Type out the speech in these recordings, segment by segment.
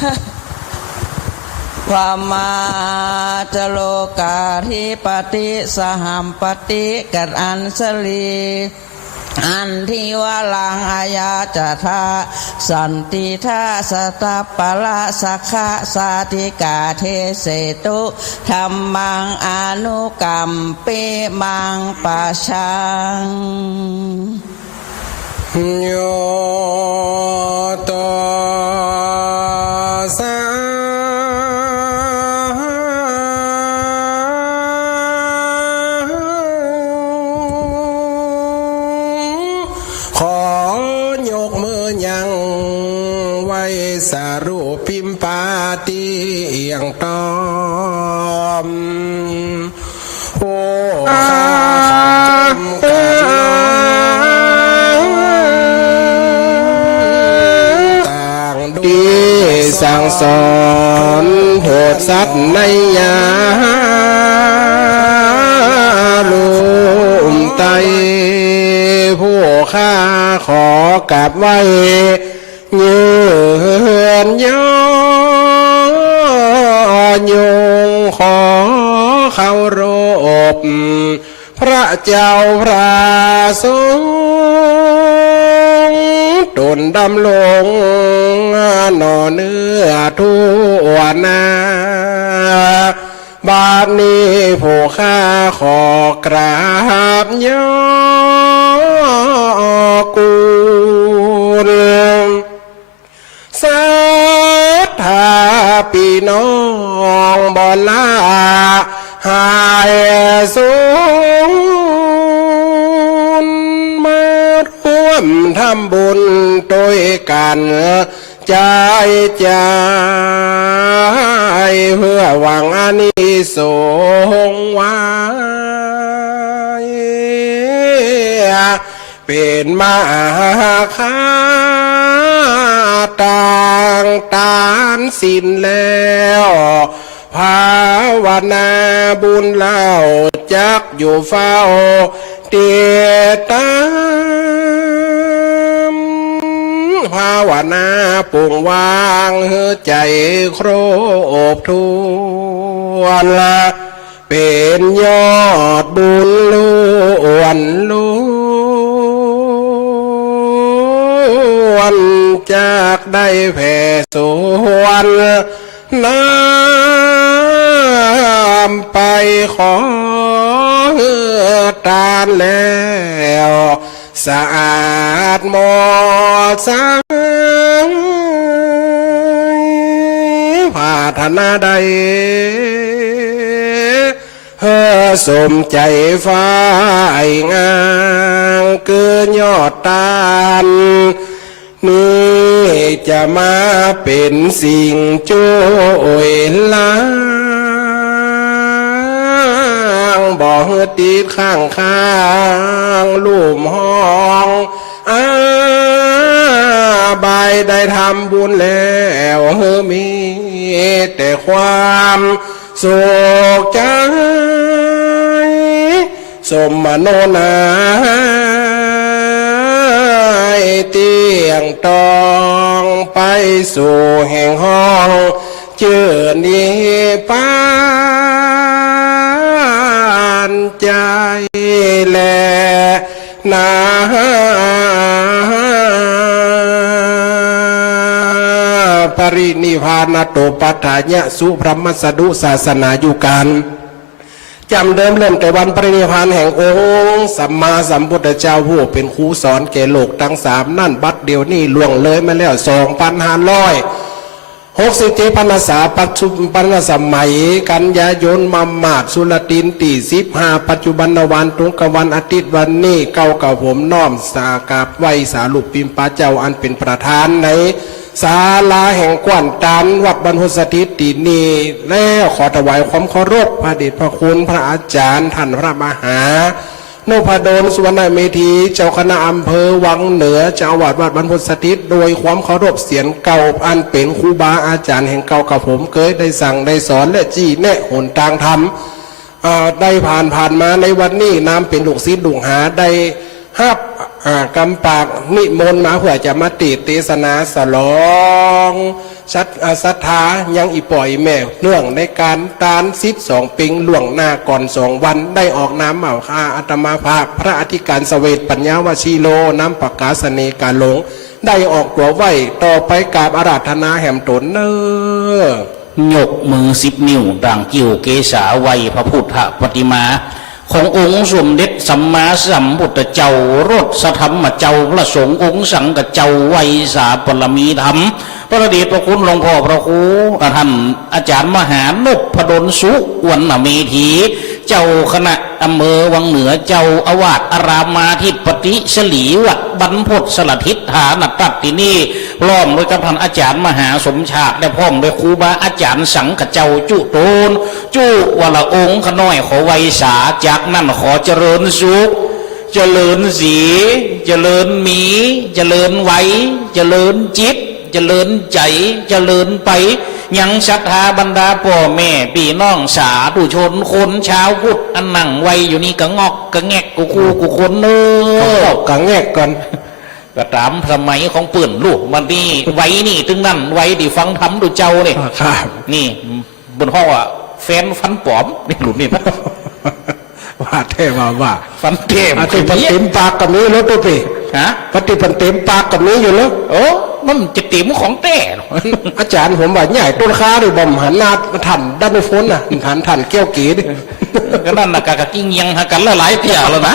พามาจโลกาธิปติสหัมปติกัดอัญชลีอันทิวลังอายาจทาสันติทาสตปะละสักขะสาธิกาเทเสตุธรรมังอนุกัมปิมังปัชชังโยโตสาขอยกมือยังไว้สารูปิมปาติเอียงตอมโอ้ข้าสั่งสอนโหดสัตว์ในยาลุมไตผู้ข้าขอกราบไหว้ยืนย่อยงขอเคารพพระเจ้าพระสงฆ์ตนดำลงหน่อเนื้อทั่วนาบาดนี้ผู้ข้าขอกราบย่อกุลสัทธาพี่น้องบ่ลาหายสูงมาร่วมทำบุญด้วยกันใจใจเพื่อหวังอานิสงส์ไว้เป็นมหาคาต่างตานสิ้นแล้วภาวนาบุญเล่าจักอยู่เฝ้าเตียตามภาวนาปุ่งวางใจโครบทวนละเป็นยอดบุญล้วนล้วนจากได้แผ่ส่วนน้ำไปขอตานแล้วสะอาดหมดสังภาธนาใดสมใจฝ่ายงามเกินยอดตานนี่จะมาเป็นสิ่งช่วยล้างบ่อติดข้างลุ่มห้องบายได้ทำบุญแล้วมีแต่ความสุขใจสมมโนนาเตียงตองไปสู่แห่งห้องเจือนิพพานใจแลนาปรินิพพานโตปัฏฐายะสุพรหมสดุศาสนาอยู่กันจำเดิมเริ่มแต่วันปรินิพพานแห่งองค์สัมมาสัมพุทธเจ้าผู้เป็นครูสอนแก่โลกทั้งสามนั่นบัดเดี๋ยวนี้ล่วงเลยมาแล้ว2,567 พรรษาปัจจุบันสมัยกันยายนมามาดสุรตินตี15ปัจจุบันวันตรงกับวันอาทิตย์วันนี้เก้ากับผมน้อมสากราบไหว้สาลูกปิมปาเจ้าอันเป็นประธานในศาลาแห่งกวนตันวัดบรรพสถิตตีนีแล้วขอถวายความเคารพพระเดชพระคุณพระอาจารย์ท่านพระมหานพดลสุวรรณเมธีเจ้าคณะอำเภอวังเหนือเจ้าอาวาสวัดบรรพสถิตโดยความเคารพเสียงเก่าอันเป็นครูบาอาจารย์แห่งเก่ากับผมเคยได้สั่งได้สอนและจี้แนะหนทางธรรมได้ผ่านมาในวันนี้น้ำเป็นลูกศิษย์ลูกหาได้ฮับกำปากนิมนต์มาเพื่อจะมาติเทศนาสลอง ศรัทธายังอีปล่อยแม่เนื่องในการตาน12ปิงล่วงหน้าก่อน2 วันได้ออกน้ำเหมาค่าอาตมาภาพพระอธิการเสวตปัญญาวชีโลน้ำปากกาสเนกาหลงได้ออกตัวไหวต่อไปกราบอาราธนาแห่มตนเนอย กมือ10 นิ้วดังกิ้วเกษาไวยพระพุทธปฏิมาขององค์สมเด็จสัมมาสัมพุทธเจ้ารถสธรรมเจ้าพระสงฆ์องค์สังฆเจ้าไวยสาปรมีธรรมพระเดชพระคุณหลวงพ่อพระครูท่านอาจารย์มหานพดลสุวรรณเมธีเจ้าคณะอำเภอวังเหนือเจ้าอาวาสอารามมาธิปติฉลีวัดบรรพตสลทิศฐานตัดที่นี่พร้อมด้วยกับท่านอาจารย์มหาสมชาติและพร้อมด้วยครูบาอาจารย์สังฆเจ้าจุโตนจุวรองค์ขน้อยขอไวยสาจากนั้นขอเจริญสุขเจริญสีเจริญมีเจริญไหวเจริญจิตเจริญใจเจริญไปยังศรัทธาบรรดาพ่อแม่พี่น้องสาธุชนคนชาวพุทธอันนั่งไว้อยู่นี่ก็งอกก็แงกกูคูกูคนเนอ กังแงกก่อน ก็ตามสมัยของปืนลูกมันนี่ไว้นี่ถึงนั่นไว้ที่ฟังธรรมดูเจ้าเนี่ย ครับ นี่บนห้องอ่ะแฟนฟันปลอมนี่หลุดนี่นะ ว่าเท่ว่า ฟันเทม ปฏิปันเต็มปากกับนี้แล้วตัวพี่ ฮะ ปฏิปันเต็มปากกับนี้อยู่แล้ว โอ้มันจะติ๋มของแต่หรอ อาจารย์ผมว่าใหญ่ต้นค้าดิบ่มหันหน้ามาทันด้านในฝนน่ะทันเกี้ยวกีดิ ก็นั่นนะกะกิ้งยังหากันละหลายเที่ยวแล้วนะ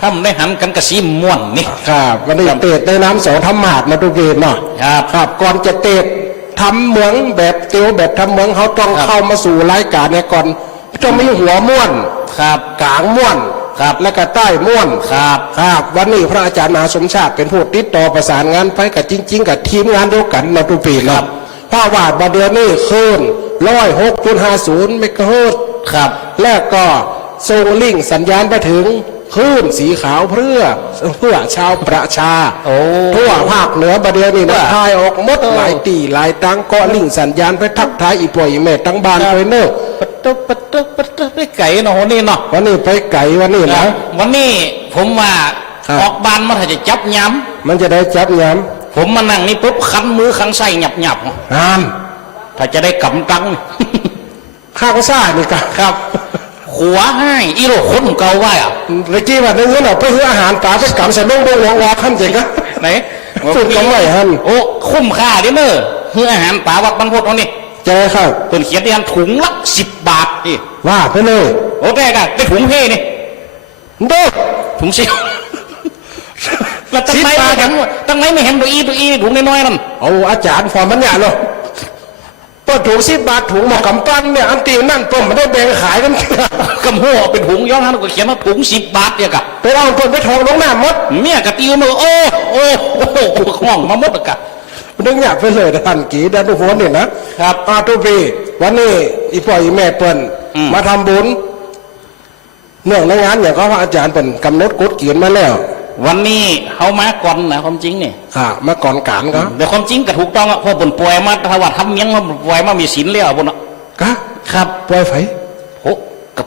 ถ้ามันได้หันกันกระซิมม่วนนี่ ครับวันนี้เตะในน้ำสองธรรมาดมาตัวเกณฑ์เนาะ ครับ ครับก่อนจะเตะทำเหมืองแบบเตียวแบบทำเหมืองเขาต้องเข้ามาสู่รายการเนี่ยก่อนต้องมีหัวม้วน ครับ กลางม้วน ครับ แล้วก็ใต้ม้วน ครับ ครับวันนี้พระอาจารย์มหาสมชาติเป็นผู้ติดต่อประสานงานไปกับจริง ๆ กับทีมงานเดียวกันมาทุกปีเนาะเพราะว่าบาเดือนนี้คืน106.50 เมกะเฮิรตซ์ ครับ แล้วก็ส่งลิงก์สัญญาณไปถึงคลื่นสีขาวเพื่อชาวประชา โอ้ ทั่วภาคเหนือบาเดือนนี้นะ ว่า ทายออกหมดหลายตีหลายตังก็ลิงก์สัญญาณไปทักทายอีป่วยอีแม่ตั้งบ้านไปเนอะ ปัตตไปไก่เนาะนี่เนาะ วันนี้ไปไก่วันนี้นะ วันนี้ผมว่า ครับ ออกบ้านมาถ้าจะจับย้ มันจะได้จับย้ ำผมมานั่งนี่ปุ๊บคันมือคันไส้หยับ ำห้าม ถ้าจะได้กำตัง ข้าวซ่านี่กัน ครับ ขัวให้อีโรคนเก่าไว้อะ เมื่อกี้ว่าในเงินเอาไปซื้ออาหารป่าไปกำใส่บ้งวงขั้นเจ๋งนะ ไหน สุดกำไรฮัน โอ้คุ้มค่าดิเนอะเพื่ออาหารป่าวัดบรรพตเอานี่ เจอครับ เปิดเขียนที่อันถุงละ10 บาทนี่ ว่าไปเลย โอ้แต่กันได้ถุงเพ่นี่ เด้อ ถุงเสียวแล้วตั้งไหนไม่เห็นไม่เห็นตัวอีถุงน้อยๆนั่น เอาอาจารย์ฟอร์มมันเนี่ยเนาะเปิดถุง10 บาทถุงหมอกำปั้นเนี่ยอันตีนั่นต้มมันได้แบ่งขายกัน กำหัวเป็นถุงย้อนหันก็เขียนว่าถุง10 บาทเนี่ยกะ ไปเอาต้นไปทองลงน้ำมด เมียกะติวมือโอ้ห้องมาหมดอะกะ มันนึกอยากไปเลยท่านกีดันทุกคนเนี่ยนะครับทุกปีวันนี้อีพ่ออีแม่เปิ้นมาทำบุญเนื่องในงานอย่างก็ว่าอาจารย์เปิ้นกำหนดกฎเกณฑ์มาแล้ว วันนี้เขามาก่อนนะความจริงนี่ ค่ะมาก่อนการก็ แต่ความจริงก็ถูกต้องอ่ะเพราะบนป่วยมาถ้าว่าทำยังมาป่วยมามีศีลแล้วบนอ่ะ กะ ครับ ปล่อยไฟ โอ้กับ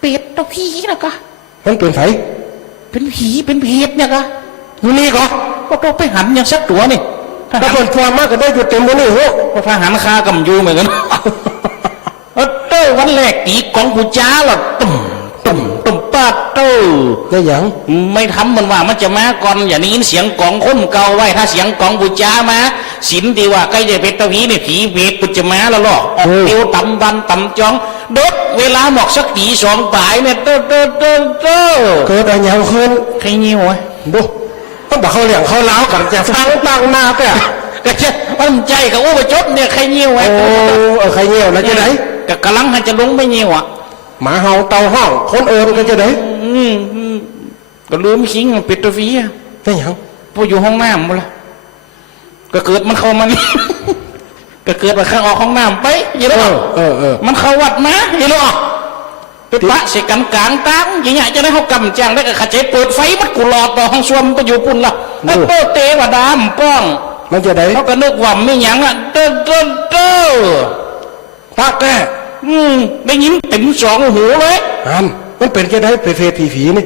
เป็ดตัวผีนะกะ มันเป็นไฟ เป็นผีเป็นเพชเนี่ยกะ อยู่นี่ก็ ก็ต้องไปหันอย่างสักตัวนี่ท ถ้า หาร เปิ้นฟอร์มมากก็ได้อยู่เต็มวันนี้โห ทหารคากำยูเหมือนกันเต้วันแรกตีกองปูจ้าหรอตุ่มป้าเต้ ได้หยัง ไม่ทำมันว่ามันจะมาก่อนอย่านี้ยินเสียงกองคนเก่าไว้ถ้าเสียงกองปูจ้ามาสินดีว่าใกล้จะเป็นตะวีเนี่ยผีเวทปุจจะมาแล้วหรอกออกเตียวต่ำบันต่ำจองเด็กเวลาหมอกสักตี2 บ่ายเนี่ยเต้ เกิดอะไรหยังขึ้น ใครเงี้ยวะ ดูต้องบอกเขาเลี้ยงเขาเล้าวกันจะฟังตั้งหน้าเป้ะ ก็จะอ้อมใจกับโอ้ไปจดเนี่ยใครเงี้ยวไว้ โอ้ใครเงี้ยวแล้วจะไหน ก็กำลังจะลงไม่เงี้ยวอ่ะ หมาเห่าเต่าห้องคนเอิญกันจะไหน ก็ลืมคิงปิดตัวฟีอ่ะ ได้หยัง พออยู่ห้องน้ำหมดละก็เกิดมันเข้ามานี่ ก็เกิดมาข้างออกห้องน้ำไปยี่หรอ มันเข้าวัดมายี่หรอไปปะเสกันกลางตั้งอย่างเงี้ยจะได้เขากำจังได้กับขัดใจเปิดไฟมันกูหลอดต่อห้องส้วมก็อยู่ปุ่นละไอ้โป้เตวดามป้อง มันจะได้ เขาก็นึกว่าไม่หยังอ่ะเต้อ ปากแก่ ได้ยินเต็ม2 หูเลย อันมันเป็นจะได้เป็นเฟผีนี่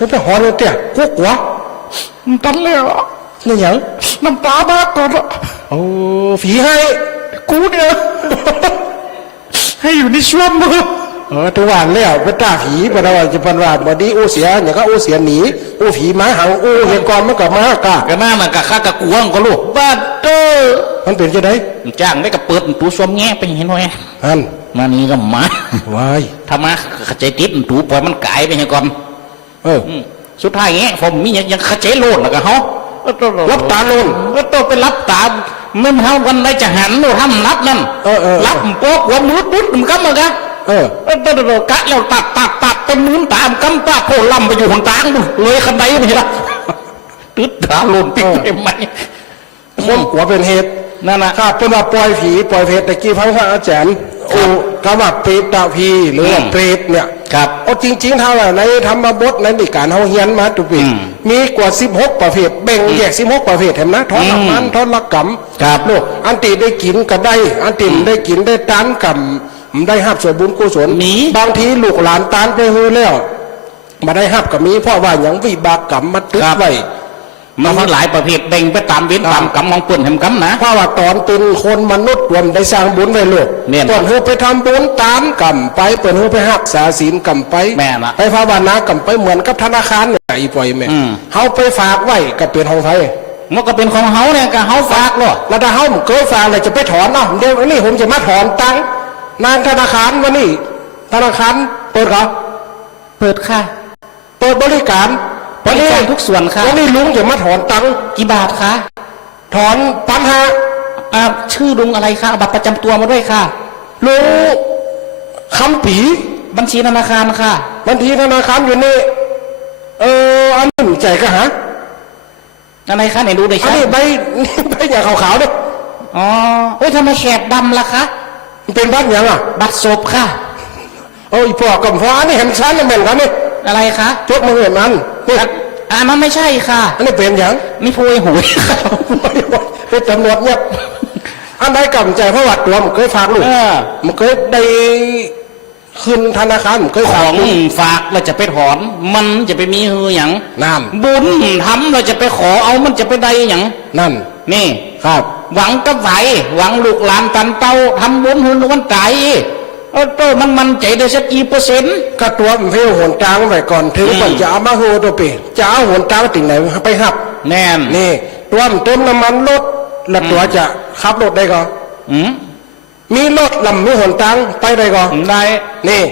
ฉันไปหอนเลยเตี้ยกุ๊กวะ มันตันแล้ว นี่หยัง น้ำตาบ้าก่อน โอ้ผีให้ กูเนี่ยให้อยู่ในช่วงมือ ตัวหวานแล้วเป็นตาผีบ่ได้ว่าจะเป็นว่าบ่ดีโอ้เสียอย่างก็โอ้เสียหนีโอ้ผีหมาหังโอ้เห็นก่อนมันก็มากะ ก็น่ามันกะข้ากะกวงก็ลูกบ้าเตอ มันเป็นจะได้ จ้างได้กับเปิดตูสวมแง่ไปเห็นไหม อัน มานี่ก็มาว าย ทำมาขจายติดตูปล่อยมันไก่ไปเห็นก่อน สุดท้ายแง่ผมมียังขจายโลดแล้วก็เขา รับตาลน ก็ต้องไปรับตาไม่เท่าวันใดจะหันโน่ทำรับนั่นรับโป๊กหัวมือปุ๊บมันก็มากันกะแล้วตัดเป็นมือตามกำตาโผล่ลำไปอยู่หนตางเลยคันใดไม่ละตึ๊ดตาลนติ๊กเต็มไหม คนหัวเป็นเหตุ นั่นนะ ข้าเป็นว่าปล่อยผีปล่อยเพศตะกี้พระอาจารย์โอ้กำว่าเปรตตาผีหรือว่าเปรตเนี่ย ครับ โอ้จริงๆเท่าไหร่ในธรรมบทในนิการเฮาเฮียนมาตุปีมีกว่า16ประเภทแบ่งแยก16ประเภทเห็นนะทรมานทรกรรม ครับ โลกอันติได้กินก็ได้อันติได้กินได้ตานกรรมได้หับส่วนบุญกุศล มี บางทีลูกหลานตานไปเฮือแล้วมาได้หับก็มีเพราะว่าอย่างวิบากกรรมมาตึกไว้ มันมีหลายประเภทแบ่งไปตามเว้นตามกรรมของเปิ้นแห่งกรรมนะ เพราะว่าตอนเป็นคนมนุษย์รวมได้สร้างบุญไว้ลูก เนี่ย เปิดเฮือไปทำบุญตามกรรมไปเปิดเฮือไปหักษาศีลกรรมไป แม่น่ะ ไปภาวนากรรมไปเหมือนกับธนาคารเนี่ยอีปล่อยแม่เฮาไปฝากไว้กับเป็นของไผ มันก็เป็นของเฮาเนี่ยก็เฮาฝากหรอ แล้วถ้าเฮาเคยฝากเลยจะไปถอนเนาะเดี๋ยวนี้ผมจะมาถอนตังค์นางธนาคารวันนี้ธนาคารเปิดเหรอ เปิดค่ะ เปิดบริการ บริการทุกส่วนค่ะ วันนี้ลุงจะมาถอนตังค์ กี่บาทคะ ถอนปัญหา ชื่อลุงอะไรคะเอาบัตรประจำตัวมาด้วยค่ะ ลุงคำปี บัญชีธนาคารค่ะ บัญชีธนาคารอยู่นี่อันนี้ใจก็หา อะไรคะไหนดูหน่อย อัน ค่ะ นี้ใบอย่างขาวๆเนี่ย อ๋อเฮ้ยทำไมแขกดำล่ะคะ มันเป็นบัตรยังอ่ะ บัตรศพค่ะ โอ้ยพ่อกับพ่ออันนี้เห็นชั้นนี่เหมือนกันนี่ อะไรคะ จกมือเห็นมันนี่ อันนั้นไม่ใช่ค่ะ อันนี้เป็นอย่าง นี่พูดหวย เป็นตำรวจเนี่ยอันใดกำใจเพราะวัดตัวมันเคยฝากลูกมันเคยได้ขึ้นธนาคารมันเคย ข ฝาก อง ลูก ฝากเราจะไปถอน มันจะไปมีหืออย่าง นั่น บุญทำเราจะไปขอเอามันจะไปได้อย่าง นั่น นี่ ครับ หวังกับไหวหวังลูกหลานตันเต้าทำบุญหืนวันไก่มันใจได้สักกี่เปอร์เซ็นต์ ก็ตัวมันเพี้ยวหนกลางไว้ก่อนถึงมันจะเอามาโหตัวปีจะเอาหนกลางติ่งไหนไปหับ แน่น นี่ตัวมันเติมน้ำมันรถแล้วตัวจะขับรถได้ก่อน อืม มีรถลำมีหนกลางไปได้ก่อน ได้ นี่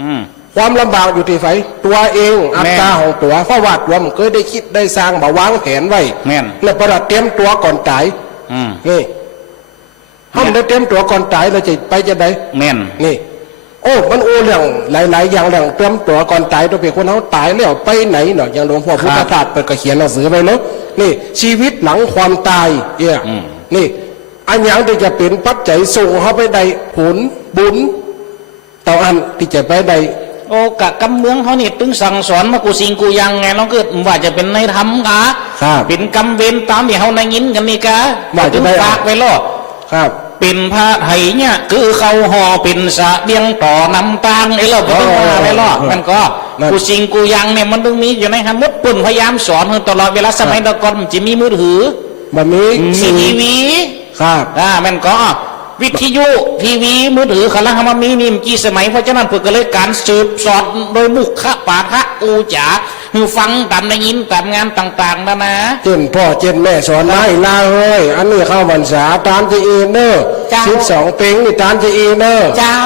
อืม ความลำบากอยู่ที่ไฟตัวเองอัตราของตัวเพราะว่าตัวมันเคยได้คิดได้สร้างวางแผนไว้ แม่น แล้วประดับเตรียมตัวก่อนตาย อืม นี่ห้ามได้เตรียมตัวก่อนตายเราจะไปจะได้ แม่น นี่ โอ้มันโอ้เรื่องหลายๆอย่างเรื่องเตรียมตัวก่อนตายตัวเป็นคนเขาตายแล้วไปไหนเนาะอย่างหลวงพ่อพุทธทาสเปิดกระเขียนหนังสือไปเนาะนี่ ชีวิตหลังความตายเนี่ยนี่อันอย่างที่จะเป็นปัจจัยส่งเขาไปได้ผลบุญต่ออันที่จะไปได้ โอ้กะกำเมืองเขานี่ตึงสั่งสอนมากูสิงกูยังไงน้องเกิดว่าจะเป็นในธรรมกะ ครับ เป็นกรรมเวรตามที่เขาในยินกันนี่กะ ว่าจะ ถึง ได้ ฝากไว้ล่อ ครับ เป็นพระไทยเนี่ยคือเขาห่อเป็นสะเบียงต่อนำตางไอ้เราก็ต้องมาไว้ล่อมันก็กูสิงกูยังเนี่ยมันต้องมีอยู่ในหันมุดปุ่นพยายามสอนตลอดเวลาสมัยตะก่อนมันจะมีมือถือ มันมี มีทีวี ครับ มันก็วิทยุทีวีมือถือขลังมามีนี่กี่สมัยเพราะฉะนั้นเพื่อก็เลยการสืบสอนโดยบุคคะปาทะอูจ๋าคือฟังตามในยินตามงานต่างๆนะ เจนพ่อเจนแม่สอนมาอีกลาเฮ้ยอันนี้เข้าพรรษาตามจะอีเนอร์12 เป็งนี่ตามจะอีเนอร์ เจ้า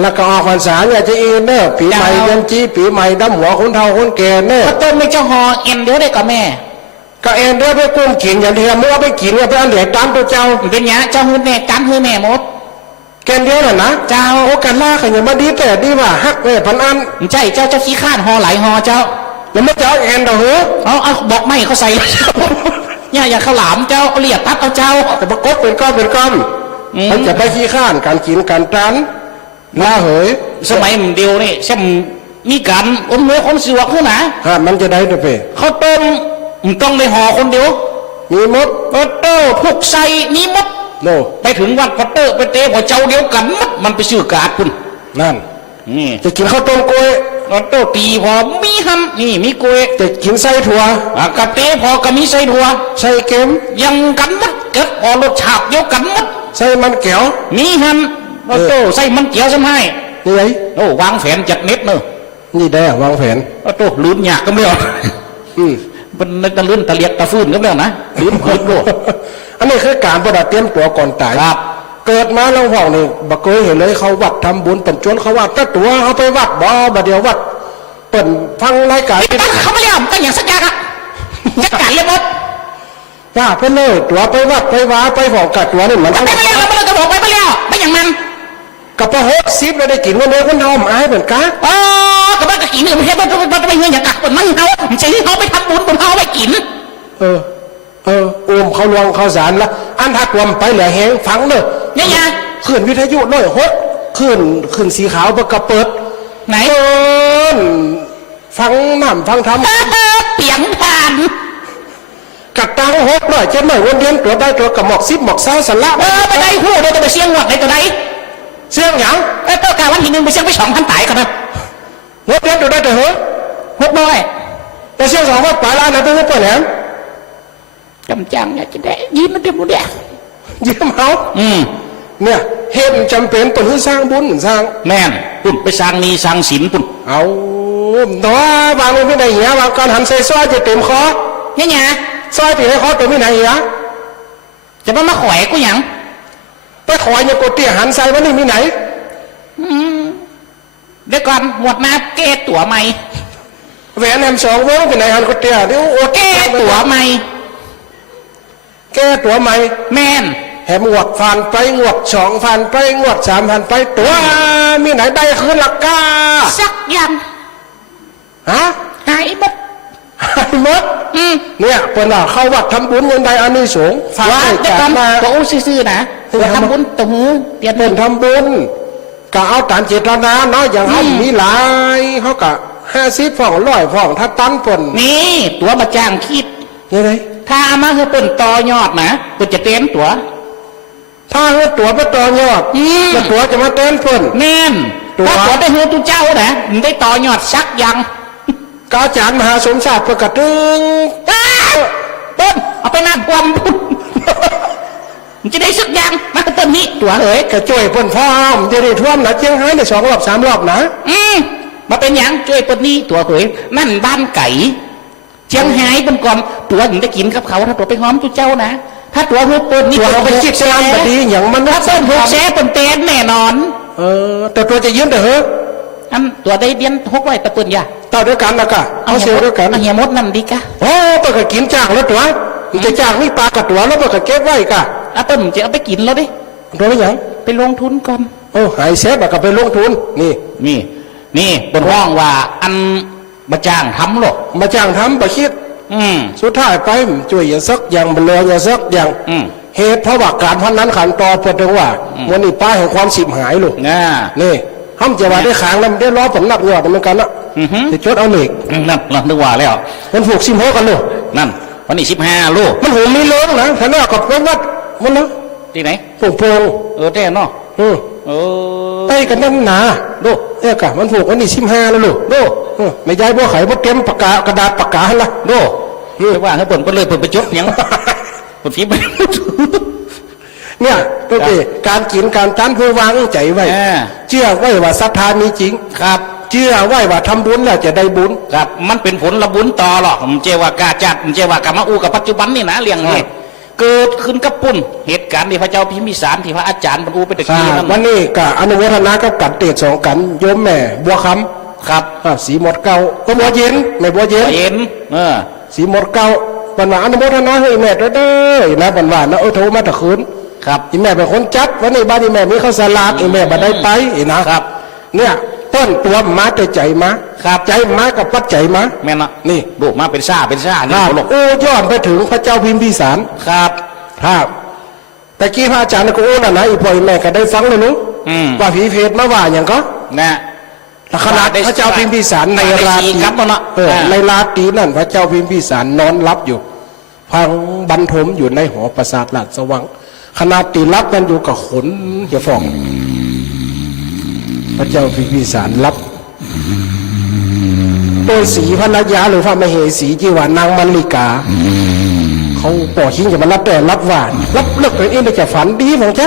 แล้วก็ออกพรรษาเนี่ยจะอีเนอร์ปีใหม่ยันจีปีใหม่ดำหัวคนเฒ่าคนแก่เนอร์ ก็ต้นไม่เจ้าหอเอ็นเดี๋ยวได้กับแม่ ก็เอ็นด้วยไปกุ้งกินอย่างเดียวเมื่อไปกินเนี่ยไปอันเดียตามตัวเจ้า เป็นอย่างเจ้าฮือแม่กันฮือแม่หมด แกนเดียวน่ะนะ เจ้า โอ้กันล่าขันยังมาดีแต่ดีว่าฮักแม่พันอัน ใช่เจ้าขี้ข้านหอหลายหอเจ้า แล้วไม่เจ้าเอ็นดอกเหรอ เอาบอกไม่เขาใส่ อย่าข้าวหลามเจ้าเอาเหลียตัดเอาเจ้า แต่ประกบเป็นก้อนเป็นก้อนมันจะไปขี้ข้านการกินการตันล่าเหย สมัยเดียวนี่เช่นมีการอมเนื้อคนสิวกขึ้นนะ มันจะได้ด้วยเป เขาต้มต้องในห่อคนเดียว มีมด พวกใส่นี่มด โน ไปถึงวัดพัตเตอร์ไปเตะหัวเจ้าเดียวกันมัดมันไปซื้อกาดคุณ นั่น นี่ จะกินข้าวต้มกล้วย โตตีพอมีหันนี่มีกล้วย จะกินไส้ถั่ว กะเตพอก็มีไส้ถั่ว ไส้เค็ม ยังกันมัดเกิดพอรสชาติเดียวกันมัด ไส้มันแก้ว มีหันโตใส่มันเกี่ยวซ้ำให้ นี่ไง โอ้วางแผนจัดเน็ตเนอะ นี่ได้วางแผน โตลืมหยากก็ไม่เอา อืม มันนึกตะลื่นตะเลียกตะฟื้นก็ไม่เอานะลืมพื้นโลก อันนี้คือการประดับเตรียมตัวก่อนตาย ครับ เกิดมาแล้วพ่อนี่บักเคยเห็นเลยเขาวัดทำบุญเป็นจนเขาวัดแต่ตัวเขาไปวัดบ่บัดเดียววัดเปิ่นฟังรายการ ตั้งเขาไม่เรียกตั้งอย่างสักอย่างอะจัดการเรียบร้อย ว่าไปเลยตัวไปวัดไปว้าไปบอกกับตัวนี่มัน ไปไม่เรียกเราจะบอกไปไม่เรียกไม่อย่างนั้น กับพระ60แล้วได้กินวันเดียวคนทำอายเหมือนกัน อ๋อกับบ้านกะกินเนี่ยมันแค่มันไปเงินอย่างกักมันไม่เอาจะให้เขาไปทำบุญผมเอาไปกิน อุ้มเขาลวงเขาสารละอันทักรวมไปเหลือแหงฟังเนอะ เนี่ย ขึ้นวิทยุน้อยขึ้นสีขาวประกระเปิด ไหน เปิดฟังน้ำฟังธรรม เปียงผ่าน กัดตัง6หน่อยจะหน่อยวันเดือนตัวได้ตัวกับหมอก10หมอก20สันละ ไปได้คู่เดี๋ยวจะไปเสี่ยงหวัดในตัวไหน เสียงหยัง เต้ากาวันที่หนึ่งไปเสี่ยงไป2,000ตายกันนะ วันเดือนตัวได้แต่เหรอ 600แต่เสียง2 วัดปลายล้านนะตัวนี้เปิดแหลม จำจังเนี่ยจะได้ยิ้มมันเต็มหมดเนี่ย ยิ้มเอาเนี่ยเห็นจำเป็นต้องสร้างบุญสร้าง แม่นปุ่นไปสร้างนีสร้างศีลปุ่น เอาเนาะบางคนไม่ได้เหี้ยวางการหันใส่ซอยจะเต็มคอ เนี่ย ซอยตีให้คอตัวไม่ไหนเหี้ย จะมาขวายกูยัง ไปขออย่ากดเตี้ยหันใส่วันนี้มีไหน เดี๋ยวก่อนหมวดมาแก้ตั๋วใหม่ แหวนแหม2 วงเป็นไหนหันกดเตี้ยเดี๋ยวอด แก้ตั๋วใหม่ แก้ตัวใหม่ แม่น แหมงวดผ่านไปงวด2ผ่านไปงวด3ผ่านไปตัวมีไหนได้คืนหลักกา สักอย่าง ฮะ หายหมด หายหมดเนี่ยเปิดว่าเข้าวัดทำบุญเงินใดอันนี้สูงฝาก ว่า ให้ จะ จัด ทำ มา ตัวอู้ซื่อๆนะตัวทำบุญตัวหูเปลี่ยน เปิดทำบุญก็เอาตามเจตนาเนาะอย่างเขามีหลายเขาก็50ฟ่อง100ฟ่องถ้าตันเปิ่น นี่ตัวมาจ้างคิด ยังไง ถ้าเอามาคือเปิ่นต่อยอดนะเปิ่นจะเต้นตัว ถ้าให้ตัวมาต่อยอดแล้วตัวจะมาเต้นเปิ่น แม่น ตัว ถ้าตัวได้เฮือตุเจ้านะมันได้ต่อยอดสักอย่าง กอาจารย์มหาสมศักดิ์ประกาศตึง ต้นเอาไปนั่งความบุญมันจะได้สักอย่างมาเติมนี้ตัวเอ๋ย กระจ่วยเปิ่นพร้อมจะได้ท่วมนะเจียงไฮ้ได้2 รอบ 3 รอบนะ มาเป็นอย่างช่วยปนนี้ตัวเอ๋ยนั่นบ้านไก่เชียงหายเป็นก่อนตัวหญิงได้กินกับเขาถ้าตัวไปหอมตุเจ้านะถ้าตัวเฮือเปิดนี่ ตัวเราไปคิดสลามบดีอย่างมัน ถ้าเปิ้นถูกแซ่เปิ้นเต้นแน่นอน แต่ตัวจะยืมแต่เฮ้อ อันตัวได้เดียน600ตะเปิ้นอย่า ต่อด้วยกันนะกะเอาเซลด้วยกัน เอาเฮียมดนั่นดีกะ โอ้เปิดก็กินจ้างแล้วตัวมันจะจ้างนี่ปลากับตัวแล้วเปิดก็เก็บไว้กะ เอาเปิ้นจะเอาไปกินแล้วดิ ตัวไม่ยัง ไปลงทุนก่อน โอ้หายเซฟแบบกับไปลงทุนนี่ นี่บนห้องว่าอันมาจ้างทำหรอก มาจ้างทำบะคิดสุดท้ายไปช่วยอย่าซักอย่างบรรลุอย่าซักอย่างเหตุเพราะว่าการพันนั้นขันต่อเปิดถึงว่าวันนี้ป้าแห่งความสิบหายลูก นี่ห้ามจะว่าได้ขางแล้วได้ล้อผลหนักหยอดเหมือนกันนะจะจดเอาเหล็ก นั่นเรานึกว่าแล้ว มันผูกซิมโฮกันลูก นั่นวันนี้15ลูก มันหูมีเลื้งนะท่านน่ะกับวัดมันนะ ที่ไหน โป่ง แน่เนาะไอ้กันนั่นหนาลูกเนี่ยกะมันผูกวันนี้15แล้วลูกลูกไม่ย้ายบัวไข่บัวเต็มปากกากระดาษปากกาละ ดูไม่ว่าให้เปิ่นก็เลยเปิ่นไปจดยังเปิ่นฟีบไป เนี่ยตัวเองการกินการตันผู้วางใจไว้เชื่อไว้ว่าศรัทธามีจริง ครับ เชื่อไว้ว่าทำบุญแล้วจะได้บุญ ครับมันเป็นผลละบุญต่อหรอกมันเจว่ากาจัดมันเจว่ากามาอูกับปัจจุบันนี่นะเรื่องนี้เกิดขึ้นกับปุ่นเหตุการณ์ที่พระเจ้าพิมพิสารที่พระอาจารย์บรรลุไปตะกี้นั่น วันนี้ก็อนุโมทนากับกันเตะ2กันโยมแม่บัวคำครับสีหมดเก่าก็บัวเย็นแม่บัวเย็นสีหมดเก่าบันว่าอนุโมทนาให้แม่เด้อนะบันว่านะโทรมาตะคืนครับอีแม่เป็นคนจัดวันนี้บ้านอีแม่มีข้าวสลากอีแม่บัได้ไปนะครับเนี่ยต้นตัวมาแต่ใจมาใจมากับปัจใจมาแม่นะ นี่ ดูมาเป็นซ่านี่โอ้ย้อนไปถึงพระเจ้าพิมพิสารครับแต่กี้พระอาจารย์ก็โอ้นะอีพ่ออีแม่ก็ได้ฟังเลยนู้ว่าผีเพศมาว่าอย่างก็นะขนาดพระเจ้าพิมพิสารในราตรีในราตรีนั่นพระเจ้าพิมพิสารนอนรับอยู่พังบรรทมอยู่ในหอปราสาทลาดสว่างขนาดตีรับกันอยู่กับขนเหี่ยฟองพระเจ้าพิมพิสารรับ โดยสีภรรยาหรือพระมเหสีจีว่านางมัลลิกาเขาปล่อยทิ้งจะมารับแต่รับหวานรับเลิกตัวเองได้จะฝันดีมั้งจ๊ะ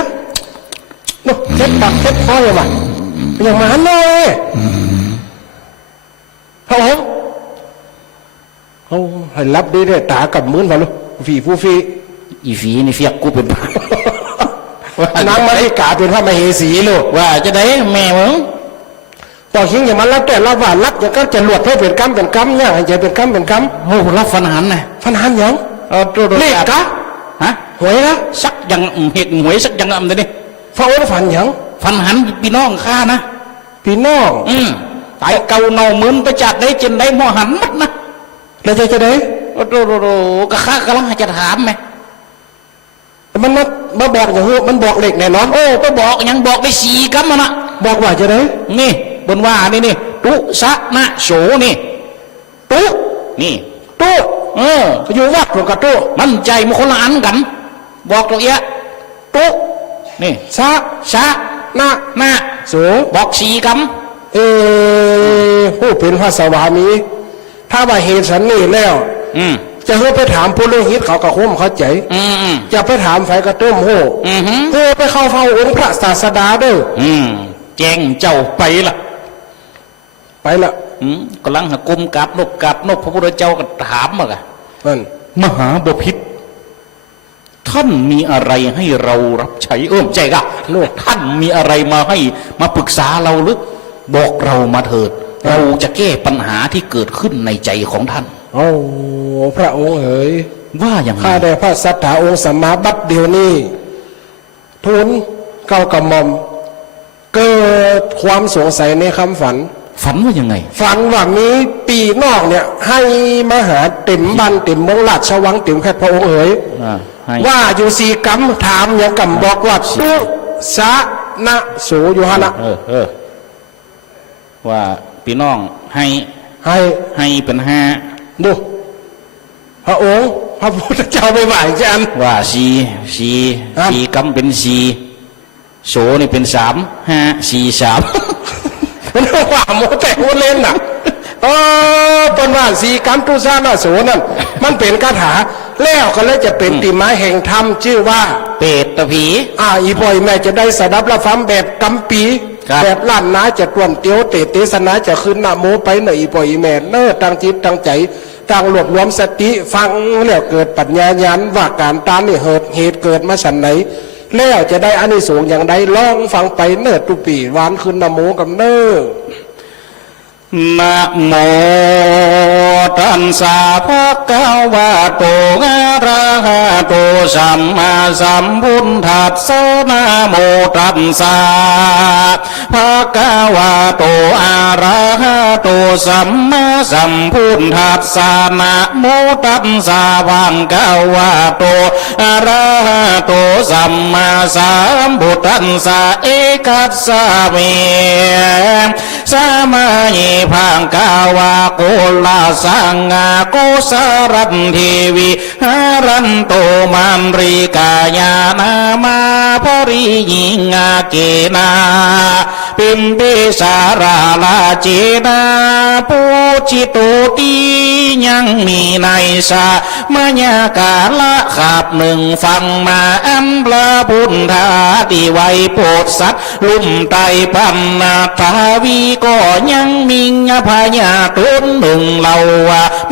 เนาะเช็ดปากเช็ดคออย่างมันอย่างมันเลยเขาให้รับดีได้ตากับมือมาลูกฝีผู้ฝี อีฝีนี่เฟียกกูเป็น นางมัลลิกาเป็นพระมเหสีลูก ว่าจะได้แม่มึง ปล่อยทิ้งอย่างมันรับแต่รับหวานรับอย่างก็จะหลวดให้เป็นกำเป็นกำเนี่ยจะเป็นกำเป็นกำ โอ้รับฟันหันนะ ฟันหันยัง ตัว เลขกะ ฮะ หวยนะ สักยังเห็ดหวยสักยังอะไรนี่ ฟังว่าฝันยัง ฟันหันพี่น้องข้านะ พี่น้อง ตายเก่าเนาเหมือนไปจัดได้จนได้หม้อหันมัดนะ แล้วจะได้ โอ้โหก็ข้ากำลังจะถามไหม มันมาบอกอย่างนี้มันบอกเลขแน่นอน โอ้ก็บอกยังบอกได้สี่คำมันนะ บอกว่าจะได้ นี่บนว่านี่ตุสะนะโสนี่ตุนี่ ตู้ อยู่วัดหลวงกับตู้ มั่นใจมันคนละอันกัน บอกตัวเอี้ยตุนี่ ซะ ชะ นะ นะ สู บอกสี่ค ผู้เป็นพระสวามีถ้าว่าเหตุสันนี่แล้ว ำจะให้ไปถามผู้โลหิตเขากระคุ้มเข้าใจจะไปถามไฟกระตุ้มโหไปเข้าเฝ้าองค์พระศาสดาเด้อแจ้งเจ้าไปล่ะ ไปละ กำลังหากุมกับนบพระพุทธเจ้าก็ถามมากะ นั่น มหาบพิตรท่านมีอะไรให้เรารับใช้ใจกะท่านมีอะไรมาปรึกษาเราหรือบอกเรามาเถิด เราจะแก้ปัญหาที่เกิดขึ้นในใจของท่าน โอ้พระองค์เอ๋ย ว่าอย่างไร ข้าได้พระสัทธาองค์สัมมาบัตรเดียวนี้ทูลเก้ากระหม่อมเกิดความสงสัยในคำฝัน ฝันว่ายังไง ฝันว่ามีปีนอกเนี่ยให้มาหาเต็มบ้านเต็มเมืองราชวังเต็มแพทย์พระองค์เอ๋ยว่าอยู่สี่กำถามอย่างกำบอกว่าตุสะนะโสอยู่ฮะนะว่าพี่น้องให้เป็นห้าดูพระองค์พระพุทธเจ้าไม่ไหวจันว่าสี่กำเป็นสี่โสนี่เป็นสามห้าสี่สามมันว่าโมแต่โมเล่นน่ะเป็นว่าสี่กำตุสานะโสนั่นมันเป็นคาถาแล้วก็เลยจะเป็นติมาแห่งธรรมชื่อว่าเปตตะผีอีบ่อยแม่จะได้สดับละฟังแบบกำปีแบบล้านนาจะตวนเตียวเตสนาจะขึ้นนะโมไปหน่อยบ่อยแม่เน้อตั้งจิตตั้งใจตั้งรวบรวมสติฟังแล้วเกิดปัญญาญาณว่าการตามนี่เหตุเกิดมาฉันไหนแล้วจะได้อานิสงส์อย่างใดลองฟังไปเน้อตุปีหวานขึ้นนะโมกับเน้อนะโมตัสสะภะคะวะโตอะระหะโตสัมมาสัมพุทธัสสะนะโมตัสสะภะคะวะโตอะระหะโตสัมมาสัมพุทธัสสะนะโมตัสสะภะคะวะโตอะระหะโตสัมมาสัมพุทธัสสะเอกัสสะเมสามาญิพังกาวาโกลาสังงาโกสรันเทวิหารันโตมันริกายานามาภริยิงาเกนาปิมปิสาราลาเจนาปูจิตุติยังมีในสามญากาละขับหนึ่งฟังมาอันพระพุทธาติไว้โปรดสัตว์ลุ่มไตพันนาทาวีก็ยังมิงพญาตุนหนึ่งเหล่า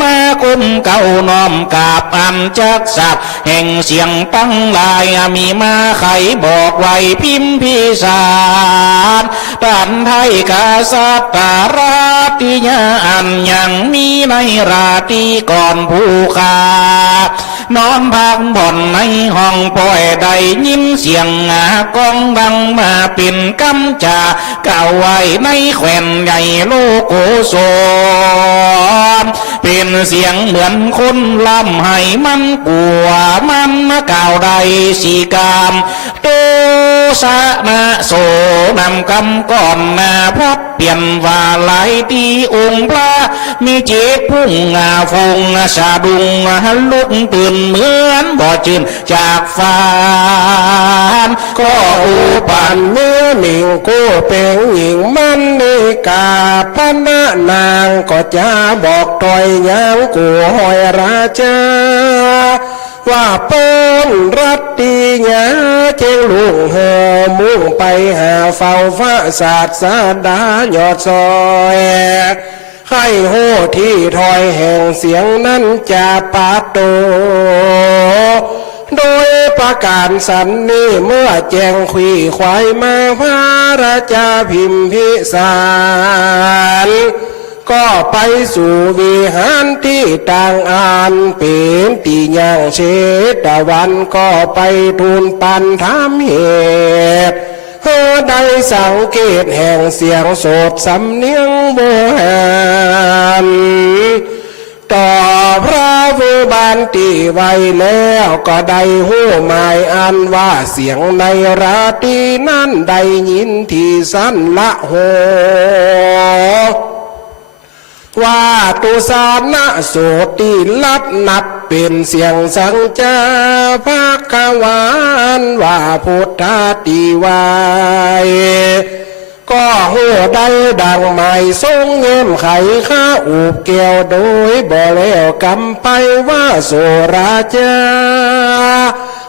มากุมเก่าน้อมกาบอันจักสัตว์แห่งเสียงตั้งลายมีมาไขบอกไว้พิมพิสารตันไทยกาสัตตาราติญาอันยังมีในราตรีก่อนผู้ขานอนพักผ่อนในห้องปล่อยได้ยินเสียงกองดังมาเป็นกำจ่าเก่าไว้ในแขวนใหญ่โลโกโซเป็นเสียงเหมือนคนลำให้มันกลัวมันก่าวใดสีกามโต สานาโสนำกำก่อนนาพัดเปลี่ยนว่าหลายตีองค์พระมีเจตพุ่งฟงสะดุงลุกตื่นเหมือนบ่อจืนจากฟ้านก็อุปันเมื่อหนิงกูเป็นหญิงมันนิกาพระนางก็จะบอกถอยยังกูหอยราชาว่าเปิ้นรัตตีญาเจงลุงหอมุ่งไปหาเฝ้าฟ้าศาสตร์ดายอดซอยให้โหที่ถอยแห่งเสียงนั้นจะปาโตโดยประการสันนี้เมื่อแจงขุยควายมาพระราชาพิมพิสารก็ไปสู่วิหารที่ต่างอานเป็นตีย่างเชตวันก็ไปทูลปันถามเหตุได้สังเกตแห่งเสียงโสดสำเนียงโบราณต่อพระวิบาลตีไว้แล้วก็ได้หู้หมายอันว่าเสียงในราตรีนั้นได้ยินที่สั้นละโหว่าตุสานะโสติลัดนับเป็นเสียงสังจาภาควานว่าพุทธาติวายก็หูได้ดังไม่ทรงเงียมไขข้าอุบเกี่ยวโดยบ่แล้วกำไปว่าโสราชา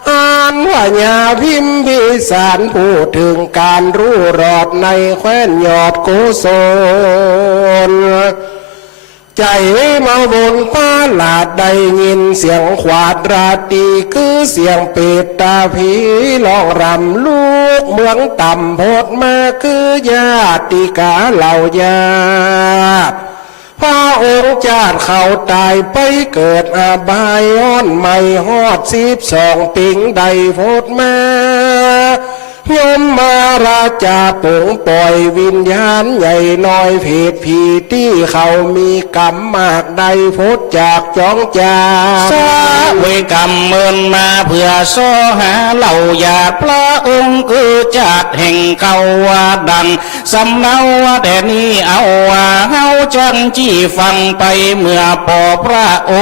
อ่านว่าญาพิมพิสารพูดถึงการรู้รอดในแคว้นยอดกุศลใจมาบนฟ้าหลาดได้ยินเสียงขวาดราตีคือเสียงเป็ดตาผีลองรำลูกเมืองต่ำโพดมาคือญาติกาเหล่าญาติพระองค์จาดเขาตายไปเกิดอาบายอ้อนไม่ฮอด12ปิงใดโพดมายมมาราชาปงปล่อยวิญญาณใหญ่น้อยเพศผีที่เขามีกรรมมากใดพ้นจากจ้องจาสาเวกรรมเมินมาเพื่อโซหาเหล่าญาติพระองค์คือจัดแห่งเขาว่าดังสำเนาแต่นี้เอาว่าเฮาจังจี้ฟังไปเมื่อพอพระอ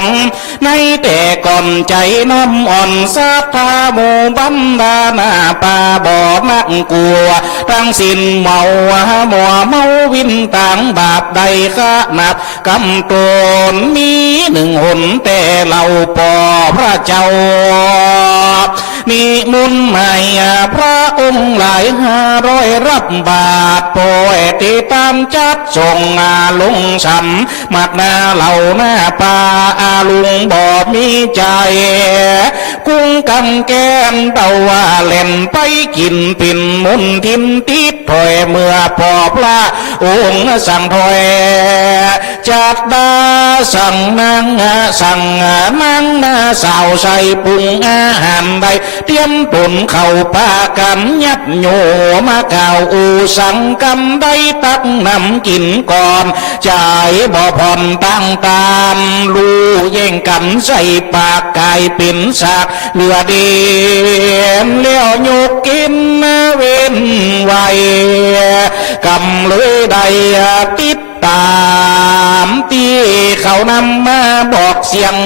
งค์ในแต่ก่อนใจน้ำอ่อนศรัทธาหมู่บันดานาป่าบ่อนักกลัวทั้งสิ้นเมาหมัวเมาวินต่างบาปใดขนับกำตนมีหนึ่งหนแต่เราปอพระเจ้านิมนต์ใหม่พระองค์หลาย500รับบาทโปรยติตามจัดส่งลงช้ำมักนาเหล่าหน้าป่าลุงบ่มีใจกุ้งกำแก้มเต่าว่าเล่นไปกินปิ่นมุนทิมติดถอยเมื่อพอพระองค์สั่งถอยจากดาสั่งนางสั่งนางนาสาวใส่ปรุงอาหารใดเตรียมตุนเข้าปากันยัดโยมาเก่าอูสังกันได้ตักน้ำกินก่อนใจบ่ผ่อนตั้งตามลูแย่งกันใส่ปากกายเป็นสากเหลือเดียมเลี้ยวยกกินเว้นไว้กำเลยใดติดตามที่เขานำมาบอกเสียง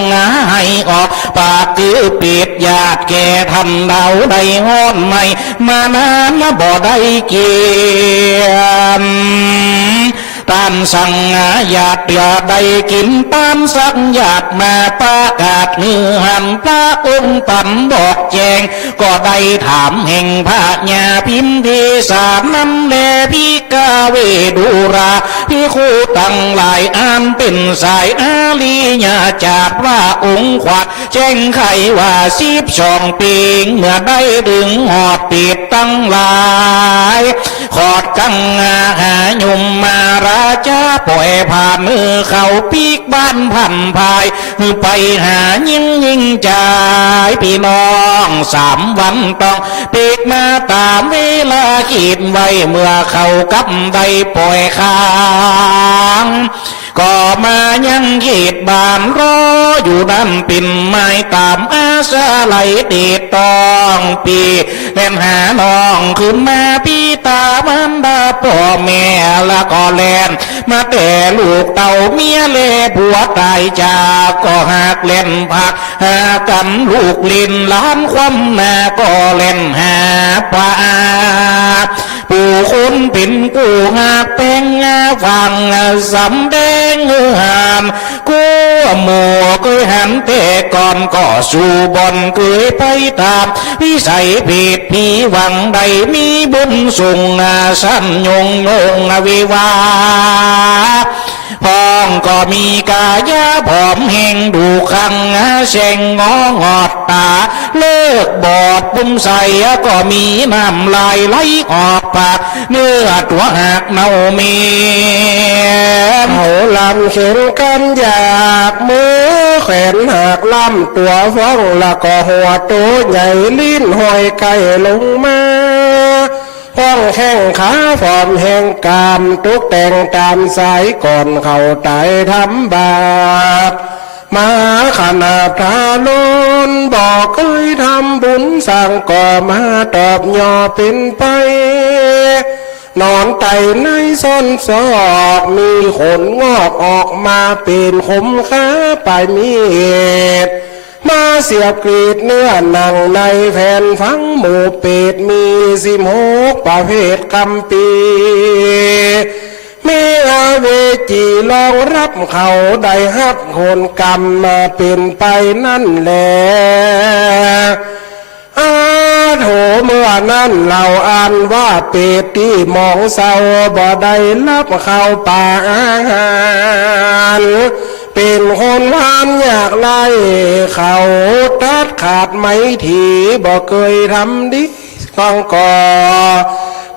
ให้ออกปากคือปิดญาติแก่ทำเดาได้ห้อนไม่มานานบ่ได้เกี่ยมตามสั่งญาติอย่าได้กินตามสั่งญาติมาประกาศมือหันพระองค์ปันบอกแจงก็ได้ถามแห่งพระญาพิมพิสารนำแลพิกาเวดุราพิคู่ตั้งหลายอันเป็นสายอาลีญาจากพระองค์ขวัดแจ้งไขว่า12ปีเมื่อได้ดึงหอดปิดตั้งหลายขอดกังหายุมมาราชาปล่อยผ่านมือเขาปีกบ้านพันภายไปหายิ่งใจพี่น้อง3 วันต้องปีกมาตามเวลาขีดไว้เมื่อเขากับได้ปล่อยค้าง ก็มายังเขตบ้านรออยู่ด้านปิ่นไม้ตามอาสาไหลติดต้องปีเล่นหาน้องขึ้นมาพี่ตามันดาพ่อแม่ละก็แลนมาแต่ลูกเต่าเมียเล่ผัวตายจากก็หากเล่นผักหากันลูกลินล้านความหน้าก็เล่นหาปลาผู้คนเป็นกู้หากเป็นฟังสำแดงหามกู้หมัวเคยหันแต่ก่อนก็สู่บนเคยไปตามวิสัยผิดพี่หวังใดมีบุญส่งสั้นยงวิวาพ้องก็มีกายาผอมแห่งดูขังเชงงองอดตาเลิกบอดปุ่มใสก็มีน้ำลายไหลออกปากเนื้อตัวหักเน่าเมียน เขาลำเข็นกันอยากมือแขนหักลำตัวฟ้องละก็หัวโตใหญ่ลิ้นหอยไก่ลงมาห้องแข้งขาฟอมแห่งกามตุกแต่งตามสายก่อนเขาตายทำบาปมาขนาดทาลุนบอกเคยทำบุญสร้างก่อมาตอบย่อเป็นไปนอนไตในส้นซอกมีขนงอกออกมาเป็นขมขาปลายมีดมาเสียบกรีดเนื้อหนังในแผ่นฟังหมูเป็ดมี16ประเภทกำปีมีอาเวจีรองรับเขาได้ฮับคนกรรมมาเป็นไปนั่นแหละโถเมื่อนั้นเราอ่านว่าเป็ดที่มองเศร้าบ่ได้รับเข้าป่าอาหารเป็นคนหานอยากไล่เขาตัดขาดไม่ทีบ่เคยทำดิฟังก่อ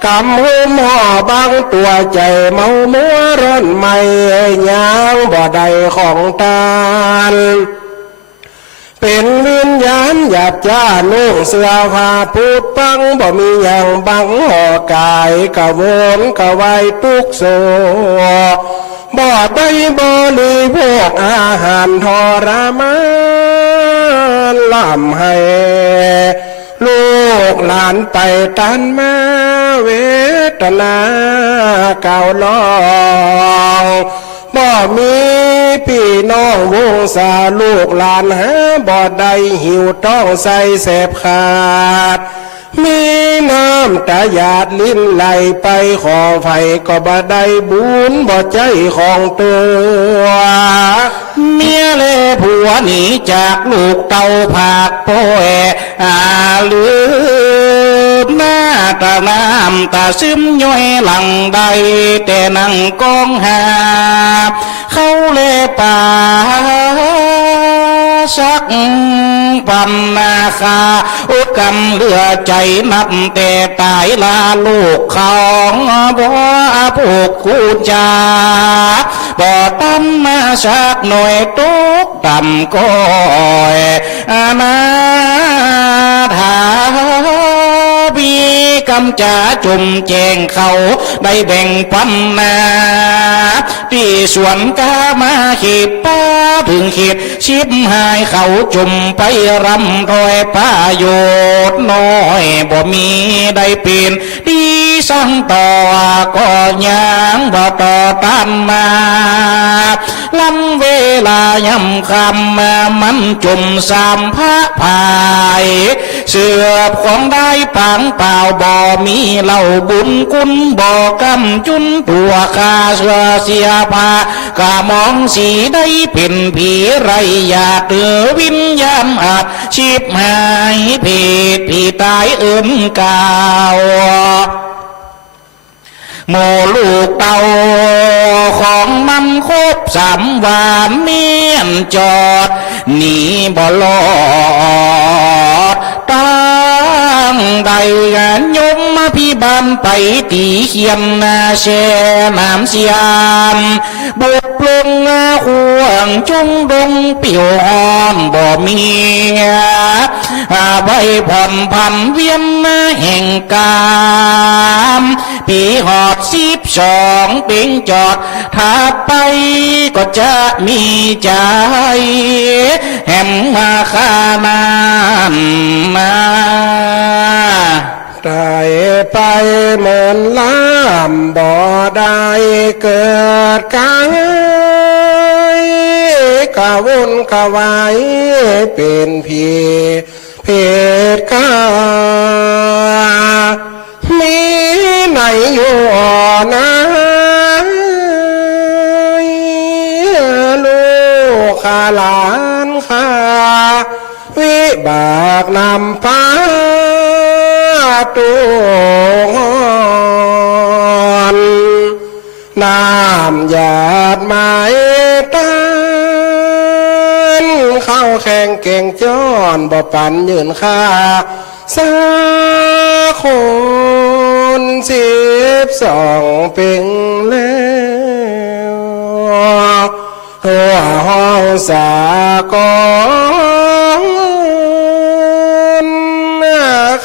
กำหูหม้อบางตัวใจเมามัวร้อนไม่ยางบ่ได้ของตาลเป็นวิญญาณหยาบจ้านุ่งเสื้อผ้าผูดปังบ่มีอย่างบังห่อกายกะวนกะไว้ทุกโซบ่ได้บริโภคอาหารทรมานลำให้ลูกหลานไปตันมาเวทนาเก่าลองบ่มีพี่น้องวงศาลูกหลานหาบ่ได้หิวต้องใส่แสบขาดมีน้ำตาหยาดลิ้นไหลไปขอไฟก็บ่ได้บุญบ่ใจของตัวเมียเล่ผัวหนีจากลูกเต่าผากโป้แลืมหน้าตาน้ำตาซึมย้อยหลังใดแต่นั่งกองหาเขาเล่ป่าสักปันนาคาอุกรรมเหลือใจนับแต่ตายลาลูกเขาบ่ผูกคู่จาบ่ตั้มมาสักหน่อยตุกต่ำก้อยอนาถาบีกำจาจุ่มแจงเขาได้แบ่งปันนาที่สวนกามาขีดป้าถึงขีดชิบหายเขาจุ่มไปรำถอยป้าโยดน้อยบ่มีได้ปีนดีสั่งต่อก็ยังบ่ต่อต้านมาลำเวลายำคำมันจุ่มสามพระพายเสือของได้ปังเปล่าบ่มีเหล่าบุญคุณบ่กำจุนตัวคาเสือเสียผากะมองสีได้เป็นผีไรอย่าเตือวิญญาณอาจชีพหายเพศผีตายกาวโมลูกเต่าของมันครบ3 วันเมียนจอดหนีบ่ลอดตั้งใดกันยมมาพี่บันไปตีเขียนนาแช่น้ำเสียมบุกลงห่วงจงดงเปี่ยวอ่อนบ่มีใบผ่อนพันเวียนแห่งกาม ปีหอด12เป็งจอดถ้าไปก็จะมีใจแหมมาข้านานมา ได้ไปเหมือนล้ำบ่ได้เกิดกายกะวุ่นกะวายเป็นผีเพศกามีไหนอยู่นะลูกข้าหลานข้าวิบากนำพาตุงน้ำหยาดไม้ตันเข้าแข่งเก่งจ้อนบ่ปันยืนค่าสาคน12เป็งแล้วหัวห้องสากล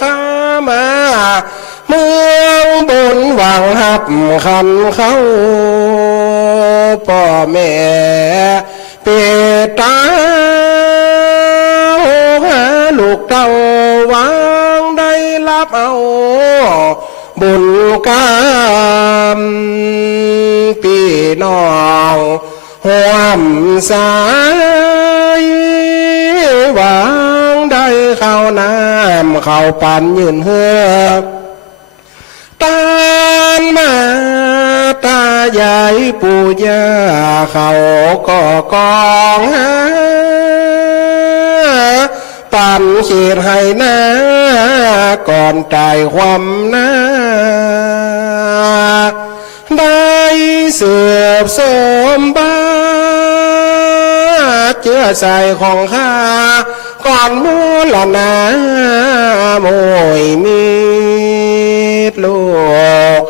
ข้ามาเมืองบนหวังหับคันเข้าพ่อแม่เปิดตาหาลูกเต้าวางได้รับเอาบุญกรรมพี่น้องห่วมสายหวังได้เข้าน้ำเข้าปันยืนเฮือกตานมาตายายปู่ย่าเขาก็กองหาปั่นเขียนให้หน้าก่อนตายความหน้าได้เสืบสมบัติเชื่อใส่ของข้าก่อนมูลนาโมยมีดลูก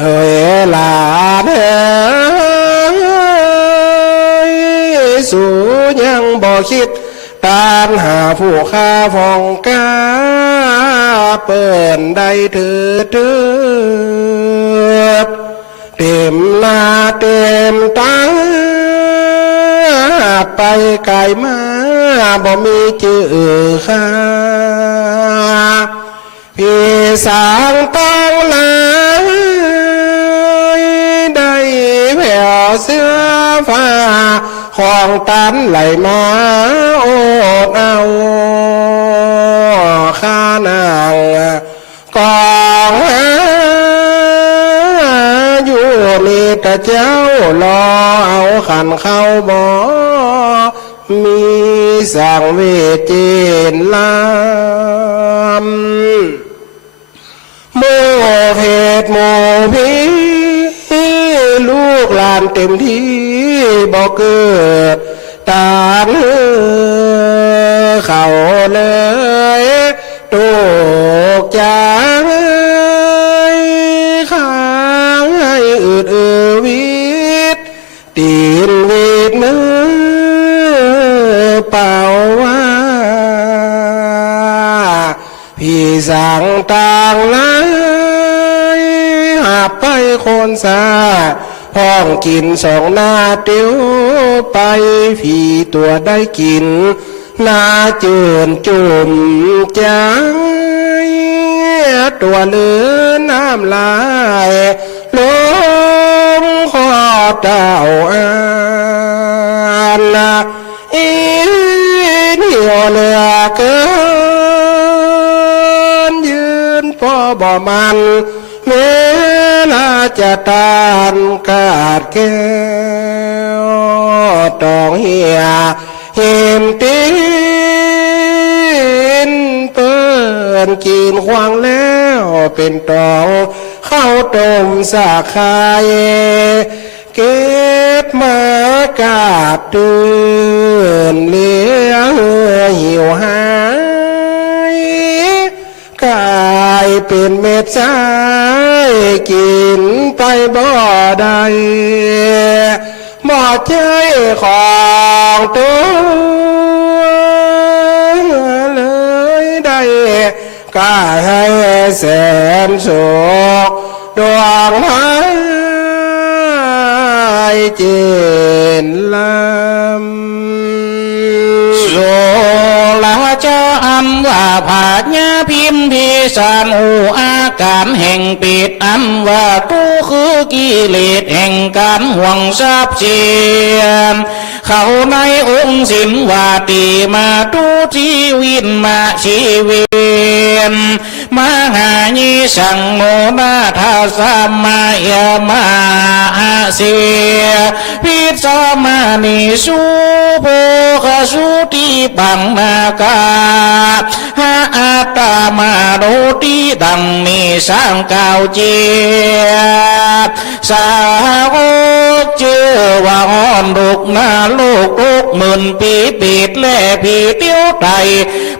เฮ้ยหลานเฮ้ยสู่ยังบ่คิดตามหาผู้ค้าฟองกาเปิดได้ถือเต็มหน้าเต็มตาไปไกลมาบ่มีจื่อค่าพี่สางตั้งหลายได้แผ่วเสื้อฟ้าของตันไหลมาโอดเอาข้านางกองอยู่นี่แต่เจ้ารอเอาขันเข้าบ่มีสั่งเวจีนลำโมเพศโมพีลูกหลานเต็มที่บ่เกิดตานเขาเลยตกจากข้างให้อืดวิตตีนวิตมือเป่าว่าพี่สั่งต่างหลายหาไปคนสาพ้องกินสองหน้าเตี้ยวไปผีตัวได้กินหน้าเจือนจุ่มใจตัวเลือน้ำลายลมขอเต่าอันอีเหนียวเหลือเกินยืนพอบ่มันเวลาจะตานกาดแก้วต้องเหียเห็มตีนเปิ้นกินควางแล้วเป็นตองข้าวต้มสาขายเก็บมากาดตื่นเลี้ยงหิวหายกลายเป็นเม็ดทรายกินไปบ่ได้หมอใจของตัวเลยได้กายให้แสนสุข ดวงหายเจนลำโสลาเจ้าอันว่าผาญาพิมพิสารหูอาการแห่งปิดอันว่าตู้คือกิเลสแห่งการห่วงทรัพย์สินเขาในองค์สินว่าตีมาตู้ชีวิตมาชีวิตมหาญิสังโมนาทาสมายมาเสียพิสมานิสุโภคสุติปังนาคาหาอัตตามาโรติดังนี้สังกาวเจียสาวกเชื่อว่าอ่อนดุกหน้าลูกทุกหมื่นปีปิดแล่ผีเตี้ยวไต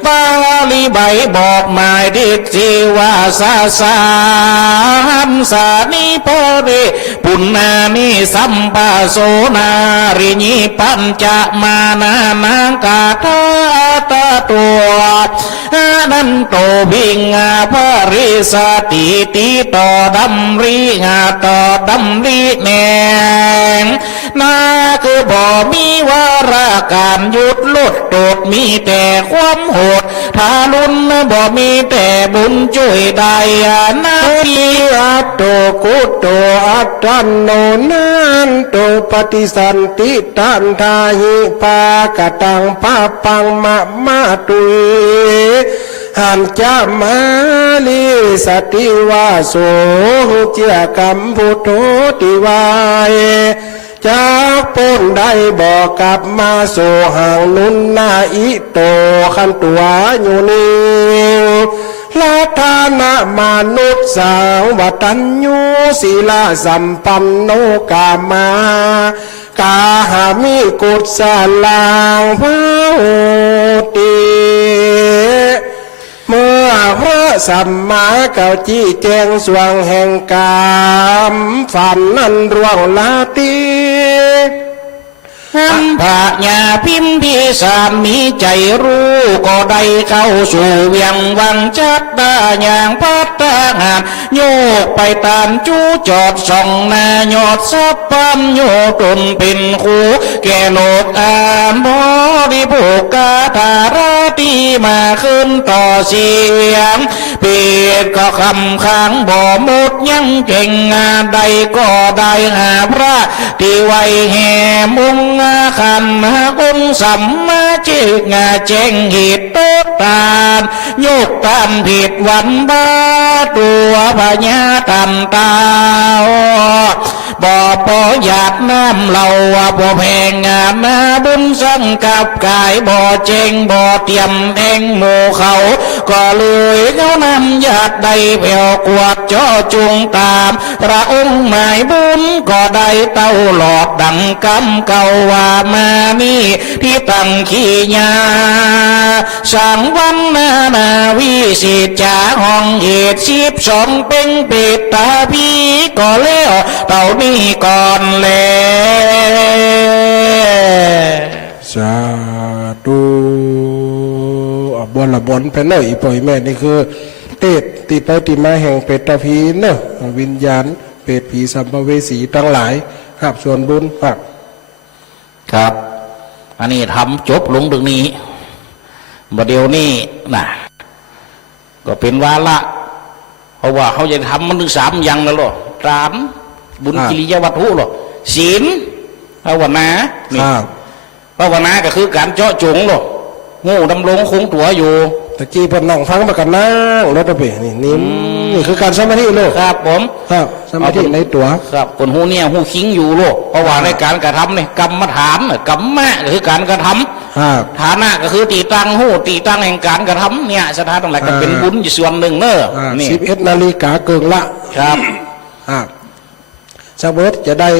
บาลีใบบอกหมายดิสิว่าสาสามสานิโพธิปุณณานิสัมปะโสนาริญิปัญจมานานังกาทาตาตัวนันโตบิงาภริสติติต่อดำริงาต่อดำริแนงนาคือบ่มีวาระการหยุดลดโดดมีแต่ความโหดทารุณบ่มีแต่บุญช่วยได้นาทีอัตโตกุตโตอัตตันโนนันโตปฏิสันติตันทาหิปากตังปะปังมะตุยหันจะมาลิสติวาโสเจียกัมพุทโธติวายจากปนได้บอกกลับมาโสห่างนุนนาอิโตขันตัวอยู่นี่ละทานะมนุษย์สาววัตัญญูศีลสัมปันโนกามากาหามิกุศลาภาวติเมื่อพระสัมมาเก่าจี้แจงสวงแห่งกามฝันนั้นร่วงลาตีอันพระญาพิมพิสารมีใจรู้ก็ได้เข้าสู่เวียงวังจัดได้อย่างพัฒหารโยกไปตามจูจอดส่องนายอดสับปัมโยตนเป็นคูแก่โลกอานบริโภคกาธาราตีมาขึ้นต่อเสียงเปียดก็คำค้างบ่หมดยังเก่งงานใดก็ได้หาพระที่ไว้แห่มุงขันมาองสัมมาจิกงาแจ้งเหตุตกตานโยกตามผิดวันบาตัวพญาตันตาบ่ปอหยาดน้ำเหล่าบ่แพงงามนาบุญสังกับกายบ่เจงบ่เตรียมเองหมู่เขาก็เลยเขานำหยาดใดแผ่วกวดจ่อจุงตามพระองค์หมายบุญก็ได้เต้าหลอดดังกำเก่าว่ามานี่ที่ตั้งขี้ยาสังวันนาวิสิตจาห้องเหตุ12เป็นเปิดตาพี่ก็แล้วเต่านี้ก่อนแลสาธุบนละบนไปเนอะอีปอยแม่นี่คือเตดตีไปตีมาแห่งเป็ดตะพีเนอะวิญญาณเป็ดผีสัมภเวสีทั้งหลายครับส่วนบุญครับอันนี้ทำจบลงตรงนี้บัดเดี๋ยวนี้นะก็เป็นวาระเพราะว่าเขาจะทำมันถึง3อย่างแล้วหรอตามบุญกิริยาวัตถุหรอศีลภาวนาภาวนาก็คือการเจาะจงหรองูดำรงคงตัวอยู่ตะกี้พนั่งฟังมากันนั่งรถไปนี่คือการสมาธิโลกครับผมครับสมาธิในตัวครับคนหูเนี่ยหูคิงอยู่โลกเพราะว่าในการกระทำเนี่ยกรรมฐานกรรมะก็คือการกระทำฐานะก็คือตีตังหูตีตังแห่งการกระทำเนี่ยสถานตรงไหนก็เป็นบุญอยู่ส่วนหนึ่งเนอะนี่11 นาฬิกาเกินละครับสมมติจะได้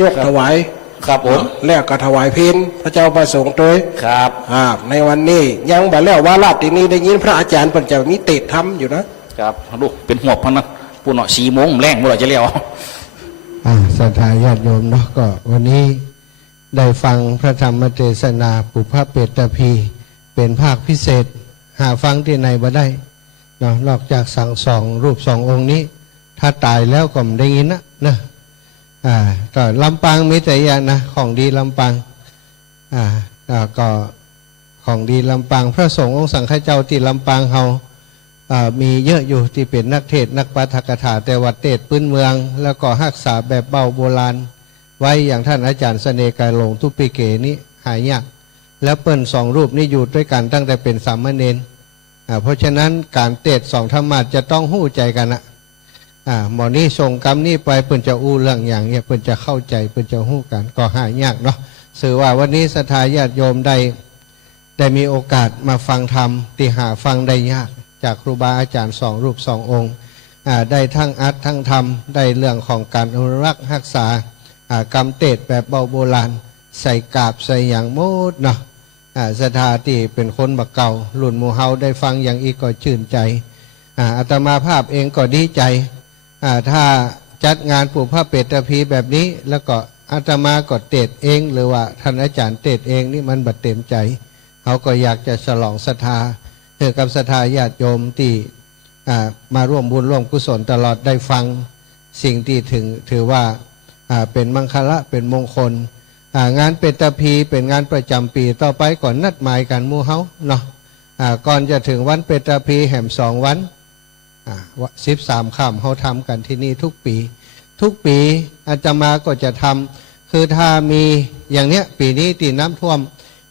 ยกถวายครับผมแล้วก็ถวายเพลพระเจ้าประสงค์โดยครับในวันนี้ยังบ่แล้วว่าลาตินี้ได้ยินพระอาจารย์ปัญจมีเตะทำอยู่นะครับลูกเป็นหัวพันนะปูน4 โมงแรงเมื่อไรจะเลี้ยวศรัทธาญาติโยมเนาะก็วันนี้ได้ฟังพระธรรมเทศนาปุพพเปตพี เป็นภาคพิเศษหาฟังที่ไหนบ่ได้เนาะนอกจากสั่ง2 รูป 2 องค์นี้ท ถ้าตายแล้วก็ไม่ได้ยินนะก็ลำปางมีแต่อย่างนะของดีลำปางก็ของดีลำปางพระสงฆ์องค์สังฆเจ้าที่ลำปางเฮามีเยอะอยู่ที่เป็นนักเทศนักปาฐกถาแต่วัดเทศพื้นเมือง แล้วก็รักษาแบบเบาโบราณไว้อย่างท่านอาจารย์เสน่ห์กายหลงทุปิเกนี้หายากแล้วเปิ้นสองรูปนี้อยู่ด้วยกันตั้งแต่เป็นสามเณรเพราะฉะนั้นการเทศสองธรรมะจะต้องหู้ใจกันหมอนี่ส่งกรรมนี่ไปเปิ้นจะอู้เรื่องอย่างเนี้ยเปิ้นจะเข้าใจเปิ้นจะหู้กันก็หายากเนาะสื่อว่าวันนี้ศรัทธาญาติโยมได้มีโอกาสมาฟังธรรมที่หาฟังได้ยากจากครูบาอาจารย์สองรูปสององค์ได้ทั้งอัดทั้งธรรมได้เรื่องของการอนุรักษ์รักษากรรมเทศแบบเบาโบราณใส่กาบใส่อย่างโมดเนาะศรัทธาที่เป็นคนบักเก่ารุ่นหมู่เฮาได้ฟังอย่างอีกก็ชื่นใจอาตมาภาพเองก็ดีใจถ้าจัดงานปลูกพระเปตพีแบบนี้แล้วก็อาตมาก็เทศเองหรือว่าท่านอาจารย์เทศเองนี่มันบัดเต็มใจเขาก็อยากจะฉลองศรัทธาเพื่อกับศรัทธาญาติโยมที่มาร่วมบุญร่วมกุศลตลอดได้ฟังสิ่งที่ถือว่าเป็นมังคละเป็นมงคลงานเปตพีเป็นงานประจำปีต่อไปก่อนนัดหมายกันหมู่เฮาเนาะก่อนจะถึงวันเปตพีแห่ม2 วัน13 ค่ำเขาทำกันที่นี่ทุกปีอาตมาก็จะทำคือถ้ามีอย่างเนี้ยปีนี้ตีน้ำท่วม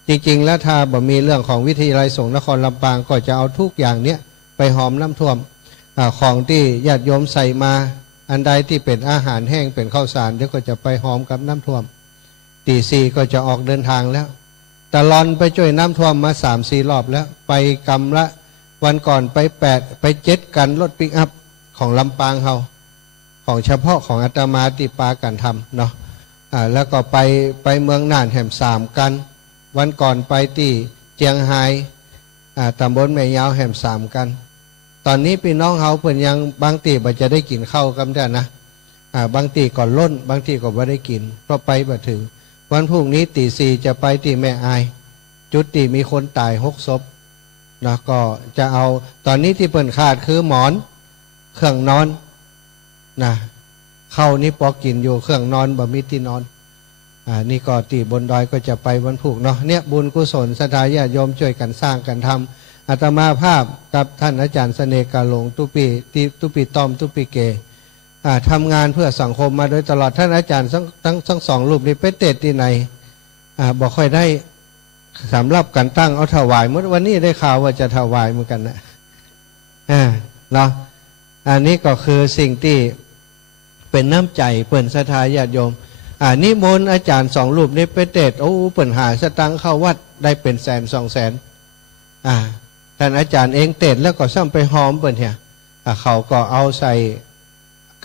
จริงๆแล้วถ้าบ่มีเรื่องของวิทยาลัยสงฆ์นครลำปางก็จะเอาทุกอย่างเนี้ยไปหอมน้ำท่วมของที่ญาติโยมใส่มาอันใดที่เป็นอาหารแห้งเป็นข้าวสารเดี๋ยวก็จะไปหอมกับน้ำท่วมตี4ก็จะออกเดินทางแล้วตลอนไปช่วยน้ำท่วมมา 3-4 รอบแล้วไปกำละวันก่อนไป7 กันรถปิกอัพของลำปางเขาของเฉพาะของอาตมาที่ปากันทำเนาะแล้วก็ไปเมืองน่านแห่ม3 กันวันก่อนไปที่เจียงไฮ้ตำบลแม่ยาวแห่ม3 กันตอนนี้พี่น้องเขาเพิ่นยังบางตีบ่จะได้กินข้าวกันได้นะบางตีก่อนล้นบางตีก็ไม่ได้กินเพราะไปบ่ถึงวันพรุ่งนี้ตี 4จะไปที่แม่อายจุดที่มีคนตาย6 ศพนะก็จะเอาตอนนี้ที่เปิ่นขาดคือหมอนเครื่องนอนนะเข้านี้พอกินอยู่เครื่องนอนบ่มีที่นอนนี่ก็ตีบนดอยก็จะไปวันพุธเนาะเนี่ยบุญกุศลศรัทธาญาติโยมช่วยกันสร้างกันทำอาตมาภาพกับท่านอาจารย์เสน่ห์กาหลงตุปีต้อมตุปีเกทำงานเพื่อสังคมมาโดยตลอดท่านอาจารย์ทั้งสองรูปนี้ไปเทศที่ไหนบอกค่อยได้สำหรับการตั้งเอาถวายเมื่อวันนี้ได้ข่าวว่าจะถวายเหมือนกันนะเนาะอันนี้ก็คือสิ่งที่เป็นน้ำใจเปิ่นศรัทธาญาติโยมนิมนต์อาจารย์2 รูปนี้ไปเทศโอ้เปิ่นหาสตังค์เข้าวัดได้เป็น100,000-200,000ท่านอาจารย์เองเทศแล้วก็ซ้ำไปหอมเปิ่นเนี่ยเขาก็เอาใส่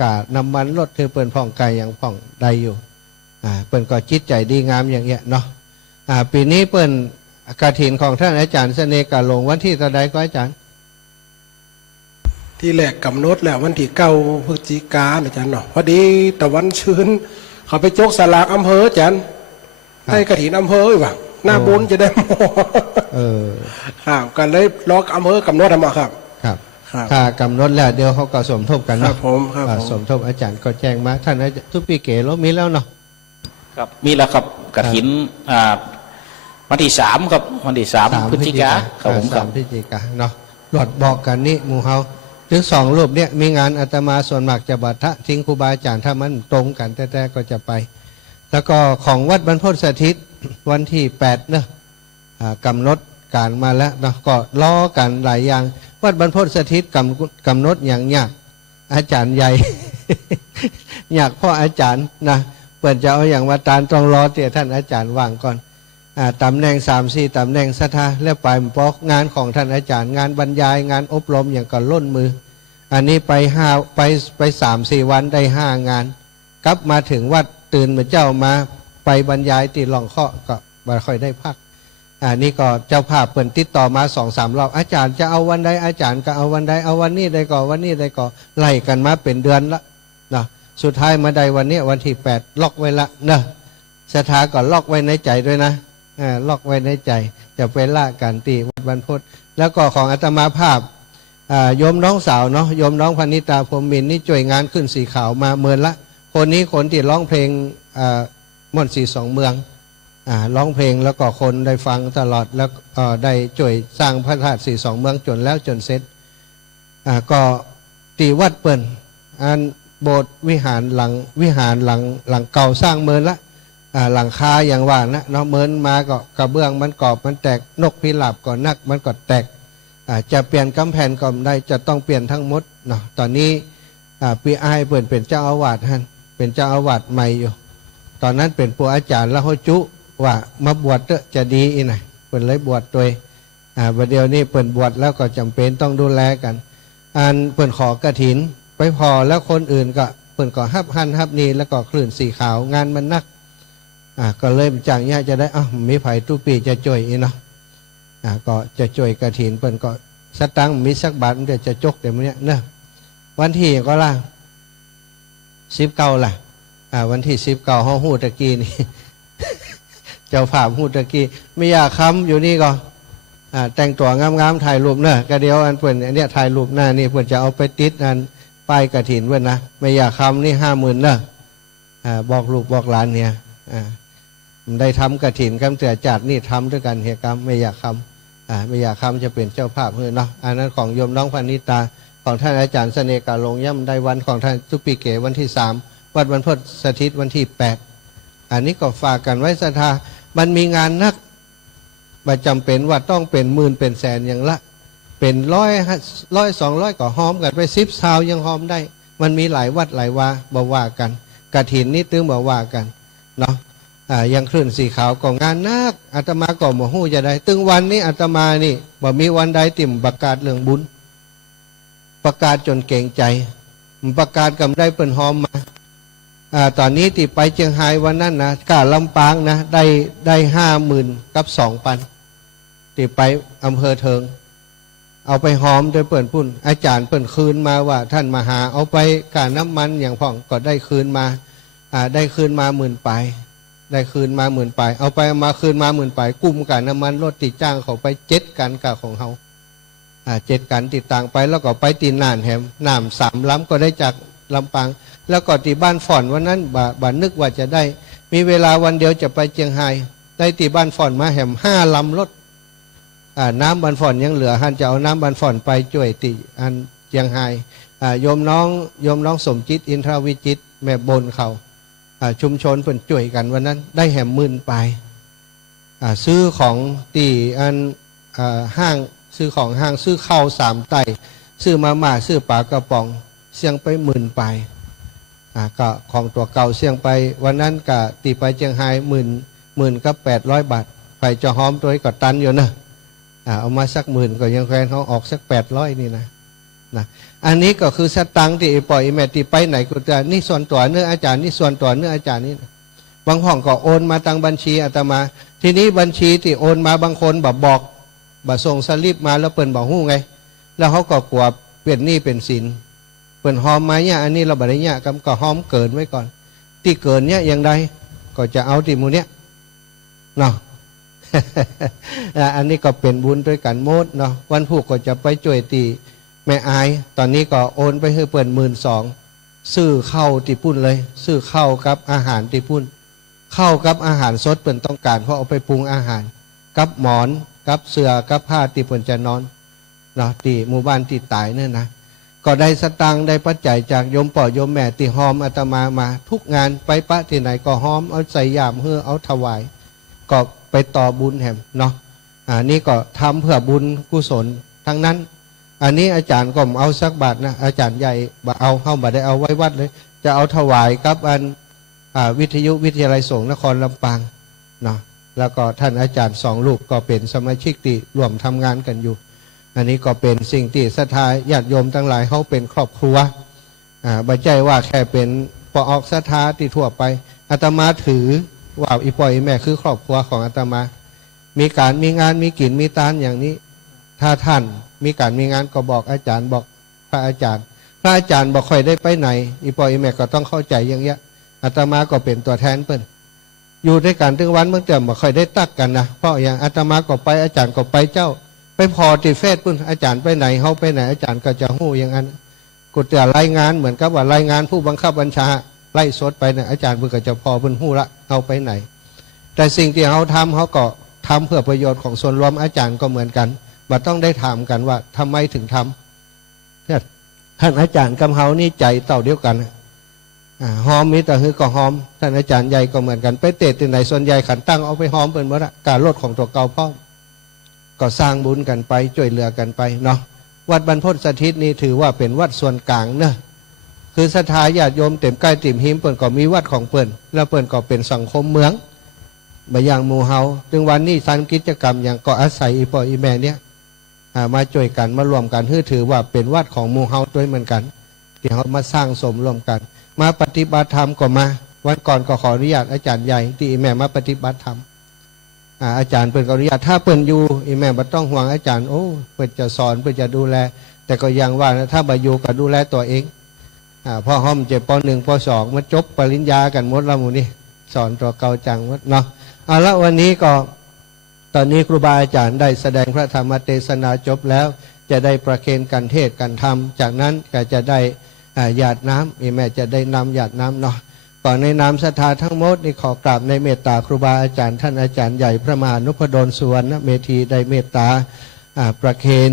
กาน้ำมันรถคือเปิ่นผ่องไกอย่างผ่องได้อยู่เปิ่นก็จิตใจดีงามอย่างเงี้ยเนาะปีนี้เปิ่นกฐินของท่านอาจารย์เสน่ห์กาหลงวันที่เท่าใดก็อาจารย์ที่แรกกำหนดแล้ววันที่9 พฤศจิกายนอาจารย์เนาะพอดีตะวันชื้นเขาไปจกสลากอำเภออาจารย์ให้กฐินอำเภออีกว่าหน้าบุญจะได้หมดครับกันเลยล็อกอำเภอกำหนดทำมาครับถ้ากำหนดแล้วเดี๋ยวเขาก็สมทบกันครับผมสมทบอาจารย์ก็แจ้งมาท่านอาจารย์ทุกปีเก๋แล้วมีแล้วเนาะครับมีแล้วครับกฐินวันที่ 3ครับวันที่ 3 พฤศจิกาครับผม3 พฤศจิกาเนาะหลอดบอกกันนี่หมู่เฮาถึง2 รูปเนี่ยมีงานอาตมาส่วนมากจะบัตรทิ้งครูบาอาจารย์ถ้ามันตรงกันแต่ก็จะไปแล้วก็ของวัดบรรพตสถิตวันที่8เนาะกำหนดการมาแล้วเนาะก็ล้อกันหลายอย่างวัดบรรพตสถิตกำหนดอย่างยากอาจารย์ใหญ่ อยากพ่ออาจารย์นะเปิดจะเอาอย่างว่าตาลต้องรอเตี่ยท่านอาจารย์ว่างก่อนตำแหน่ง3-4ตำแหน่งศรัทธาแล้วไปปอกงานของท่านอาจารย์งานบรรยายงานอบรมอย่างก็ล้นมืออันนี้ไป3-4 วันได้5 งานกลับมาถึงวัดตื่นเหมือนเจ้ามาไปบรรยายตีหลองเคาะก็ไม่ค่อยได้พักนี่ก็เจ้าภาพเปิ่นติดต่อมา 2-3 รอบอาจารย์จะเอาวันใดอาจารย์ก็เอาวันใดเอาวันนี้ได้ก่อวันนี้ได้ก่อไล่กันมาเป็นเดือนละนะสุดท้ายมาได้วันนี้วันที่8ล็อกไว้ละเนอะศรัทธาก็ล็อกไว้ในใจด้วยนะล็อกไว้ในใจจะไปละกันตีวัดบรรพตแล้วก็ของอาตมาภาพ โยมน้องสาวเนาะโยมน้องพนิตาพรหมมินทร์นี่ช่วยงานขึ้นสีขาวมาเมินละคนนี้คนที่ร้องเพลงม่อนสีสองเมืองร้องเพลงแล้วก็คนได้ฟังตลอดแล้วได้ช่วยสร้างพระธาตุสีสองเมืองจนแล้วจนเสร็จก็ตีวัดเปิ่นอันโบสถ์วิหารหลังเก่าสร้างเมินละหลังคาอย่างว่านะเนาะเมินมาก็กระเบื้องมันกรอบมันแตกนกพิราบก่อนนักมันก็แตกจะเปลี่ยนกำแพงก็ไม่ได้จะต้องเปลี่ยนทั้งหมดเนาะตอนนี้ปีอ้ายเปิ่นเป็นเจ้าอาวาสท่านเป็นเจ้าอาวาสใหม่อยู่ตอนนั้นเป็นผู้อาจารย์แล้วเขาจุว่ามาบวชจะดีอีไหนเปิ่นเลยบวชตัวประเดี๋ยวนี้เปิ่นบวชแล้วก็จำเป็นต้องดูแลกันเปิ่นขอกฐินไปพอแล้วคนอื่นก็เปิ่นก็ฮับหันฮับนีแล้วก็คลื่นสีขาวงานมันนักก็เลยจังเนี่ยจะได้มีไผ่ทุกปีจะจ่วยอีเนาะก็จะจ่วยกฐินเปิ่นก็สตังมีสักบาทเดี๋ยวจะจกเดี๋ยวนี้เนอะวันที่ก็ล่ะ19ล่ะวันที่19ห้องหูตะกี้นี่ เจ้าภาพหูตะกี้ไม่อยากค้ำอยู่นี่ก็แต่งตัวงามๆถ่ายรูปเนอะก็เดี๋ยวอันเปิ่นอันเนี้ยถ่ายรูปหน้านี่เปิ่นจะเอาไปติดอันป้ายกฐินเว้ยนะไม่อยากค้ำนี่50,000เนอะบอกลูกบอกหลานเนี่ยได้ทำกฐินกำเตือจัดนี่ทำด้วยกันเหตุกรรมไม่อยากค้ำไม่อยากค้ำจะเป็นเจ้าภาพเนาะอันนั้นของโยมน้องพนิตาของท่านอาจารย์เสน่ห์กาลงย่ำได้วันของท่านทุกปีเก๋วันที่3วัดบรรพตสถิตวันที่8อันนี้ก็ฝากกันไว้ศรัทธามันมีงานนักประจำเป็นว่าต้องเป็นหมื่นเป็นแสนอย่างละเป็นร้อย200ก็หอมกันไป10 ซาวยังหอมได้มันมีหลายวัดหลายวาบ่ว่ากันกฐินนี่ตึงบ่ว่ากันเนาะยังคลื่นสีขาวก็งานนักอาตมาก็บ่ฮู้จะได้ตึงวันนี้อาตมานี่บ่มีวันใดติ่มประกาศเรื่องบุญประกาศจนเก่งใจประกาศกำได้เปิ้นหอมมาตอนนี้ที่ไปเชียงรายวันนั้นนะกาลำปางนะได้50,000กับ2,000ที่ไปอำเภอเทิงเอาไปหอมโดยเปิ่นพุ่นอาจารย์เปิ่นคืนมาว่าท่านมาหาเอาไปกาน้ำมันอย่างพ่องก็ได้คืนมาได้คืนมา10,000ไปได้คืนมา10,000ไปเอาไปมาคืนมา10,000ไปกุ่มกันน้ำมันรถติดจ้างเขาไป7 กันกับของเขา7 กันติดต่างไปแล้วก็ไปตีน่านแหมน้ำ3 ลำก็ได้จากลำปางแล้วก็ที่บ้านฝ่อนวันนั้นบ่านึกว่าจะได้มีเวลาวันเดียวจะไปเชียงรายได้ที่บ้านฝ่อนมาแหม5 ลำรถน้ำบ้านฝ่อนยังเหลือท่านจะเอาน้ำบ้านฝ่อนไปช่วยติอันเชียงรายโยมน้องสมจิตอินทรวิจิตแม่บนเขาชุมชนเพิ่นช่วยกันวันนั้นได้แหม10,000ไปซื้อของตีอันห้างซื้อของห้างซื้อข้าว3 ไต่ซื้อมาม่าซื้อปลากระป๋องเสี่ยงไป10,000ไปก็ของตัวเก่าเสี่ยงไปวันนั้นก็ตีไปเชียงราย10,000กับ800 บาทไปจะหอมตัวก็ตันอยู่นะเอามาสัก10,000ก็ยังแฟนเขาออกสัก800นี่นะอันนี้ก็คือสตังที่ปล่อยแม่ตีไปไหนก็จะนี่ส่วนตัวเนื้ออาจารย์นี่ส่วนตัวเนื้ออาจารย์นี่บางห้องก็โอนมาตังบัญชีอาตมาทีนี้บัญชีที่โอนมาบางคนบอกส่งสลิปมาแล้วเปิ่นบอกหู้ไงแล้วเขาก็กลัวเปลี่ยนหนี้เป็นสินเปิ่นหอมมาเนี่ยอันนี้เราบัดเนี่ยก็หอมเกินไว้ก่อนที่เกินเนี่ยอย่างใดก็จะเอาที่มูเนี่ยเนาะ อันนี้ก็เป็นบุญด้วยกันโมดเนาะวันพุธก็จะไปช่วยตีแม่อายตอนนี้ก็โอนไปให้เปิ่น12,000ซื้อข้าวตีพุ่นเลยซื้อข้าวกับอาหารตีพุ่นข้าวกับอาหารสดเปิ่นต้องการเพราะเอาไปปรุงอาหารกับหมอนกับเสื่อกับผ้าตีเปิ่นจะนอนเนาะตีหมู่บ้านตีตายเนี่ยนะก็ได้สตังได้ปัจจัยจากโยมป่อโยมแม่ตีหอมอาตมาทุกงานไปปะที่ไหนก็หอมเอาใส่ยามเพื่อเอาถวายก็ไปต่อบุญแหมเนาะนี่ก็ทำเพื่อบุญกุศลทั้งนั้นอันนี้อาจารย์ก็เอาสักบาทนะอาจารย์ใหญ่เอาเข้ามาได้เอาไว้วัดเลยจะเอาถวายกับอันวิทยาลัยสงฆ์นครลำปางเนาะแล้วก็ท่านอาจารย์2 ลูกก็เป็นสมาชิกที่ร่วมทำงานกันอยู่อันนี้ก็เป็นสิ่งที่ศรัทธาญาติโยมทั้งหลายเขาเป็นครอบครัวไม่ใช่ว่าแค่เป็นปออกศรัทธาที่ทั่วไปอาตมาถือว่าอีปอยแม่คือครอบครัวของอาตมามีการมีงานมีกินมีตานอย่างนี้ถ้าท่านมีการมีงานก็บอกอาจารย์บอกพระอาจารย์บอกค่อยได้ไปไหนอีปอยแม่ก็ต้องเข้าใจอย่างเงี้ยอาตมาก็เป็นตัวแทนเปิ้นอยู่ด้วยกันถึงวันเมื่อเติมบอกค่อยได้ตักกันนะเพราะอย่างอาตมาก็ไปอาจารย์ก็ไปเจ้า ไปพอติเฟซปุ่นอาจารย์ไปไหนเขาไปไหนอาจารย์ก็จะหู้อย่างนั้นกูจะรายงานเหมือนกับว่ารายงานผู้บังคับบัญชาไล่สดไปเนี่ยอาจารย์เพิ่นก็จะพอเพิ่นหู้ละเอาไปไหนแต่สิ่งที่เขาทำเขาก็ทำเพื่อประโยชน์ของส่วนรวมอาจารย์ก็เหมือนกันบัดต้องได้ถามกันว่าทำไมถึงทำเนี่ยท่านอาจารย์กับเฮานี่ใจเต่าเดียวกันหอมมีแต่ฮือก็หอมท่านอาจารย์ใหญ่ก็เหมือนกันไปเตะที่ไหนส่วนใหญ่ขันตั้งเอาไปหอมเป็นหมดละการลดของตัวเก่าพ่อก็สร้างบุญกันไปช่วยเหลือกันไปเนาะวัดบรรพตสถิตนี่ถือว่าเป็นวัดส่วนกลางเนอะคือศรัทธาญาติโยมเต็มใกล้ติ่มหิมเปิ่นก็มีวัดของเปิ่นแล้วเปิ่นก็เป็นสังคมเมืองบะอย่างหมู่เฮาจึงวันนี้ทำกิจกรรมอย่างก็อาศัยอีปออีแม่เนี่ยมาช่วยกันมารวมกันถือว่าเป็นวัดของหมู่เฮาด้วยเหมือนกันที่เขามาสร้างสมรวมกันมาปฏิบัติธรรมก็มาวันก่อนก็ขออนุญาตอาจารย์ใหญ่ที่อีแม่มาปฏิบัติธรรมอาจารย์เปิ่นขออนุญาตถ้าเปิ่นอยู่อีแม่บ่ต้องห่วงอาจารย์โอ้เปิ่นจะสอนเปิ่นจะดูแลแต่ก็ยังว่านะถ้าบ่อยู่ก็ดูแลตัวเองพ่อห้อมเจ็บป.1 ป.2มาจบปริญญากันหมดแล้วหมู่นี้สอนตัวเก่าจังหมดเนาะแล้ววันนี้ก็ตอนนี้ครูบาอาจารย์ได้แสดงพระธรรมเทศนาจบแล้วจะได้ประเคนกันเทศกันธรรมจากนั้นก็จะได้หยาดน้ำอีแม่จะได้นำหยาดน้ำเนาะก่อนในนามศรัทธาทั้งหมดนี่ขอกราบในเมตตาครูบาอาจารย์ท่านอาจารย์ใหญ่พระมหานุพดลสุวรรณเมธีได้เมตตาประเคน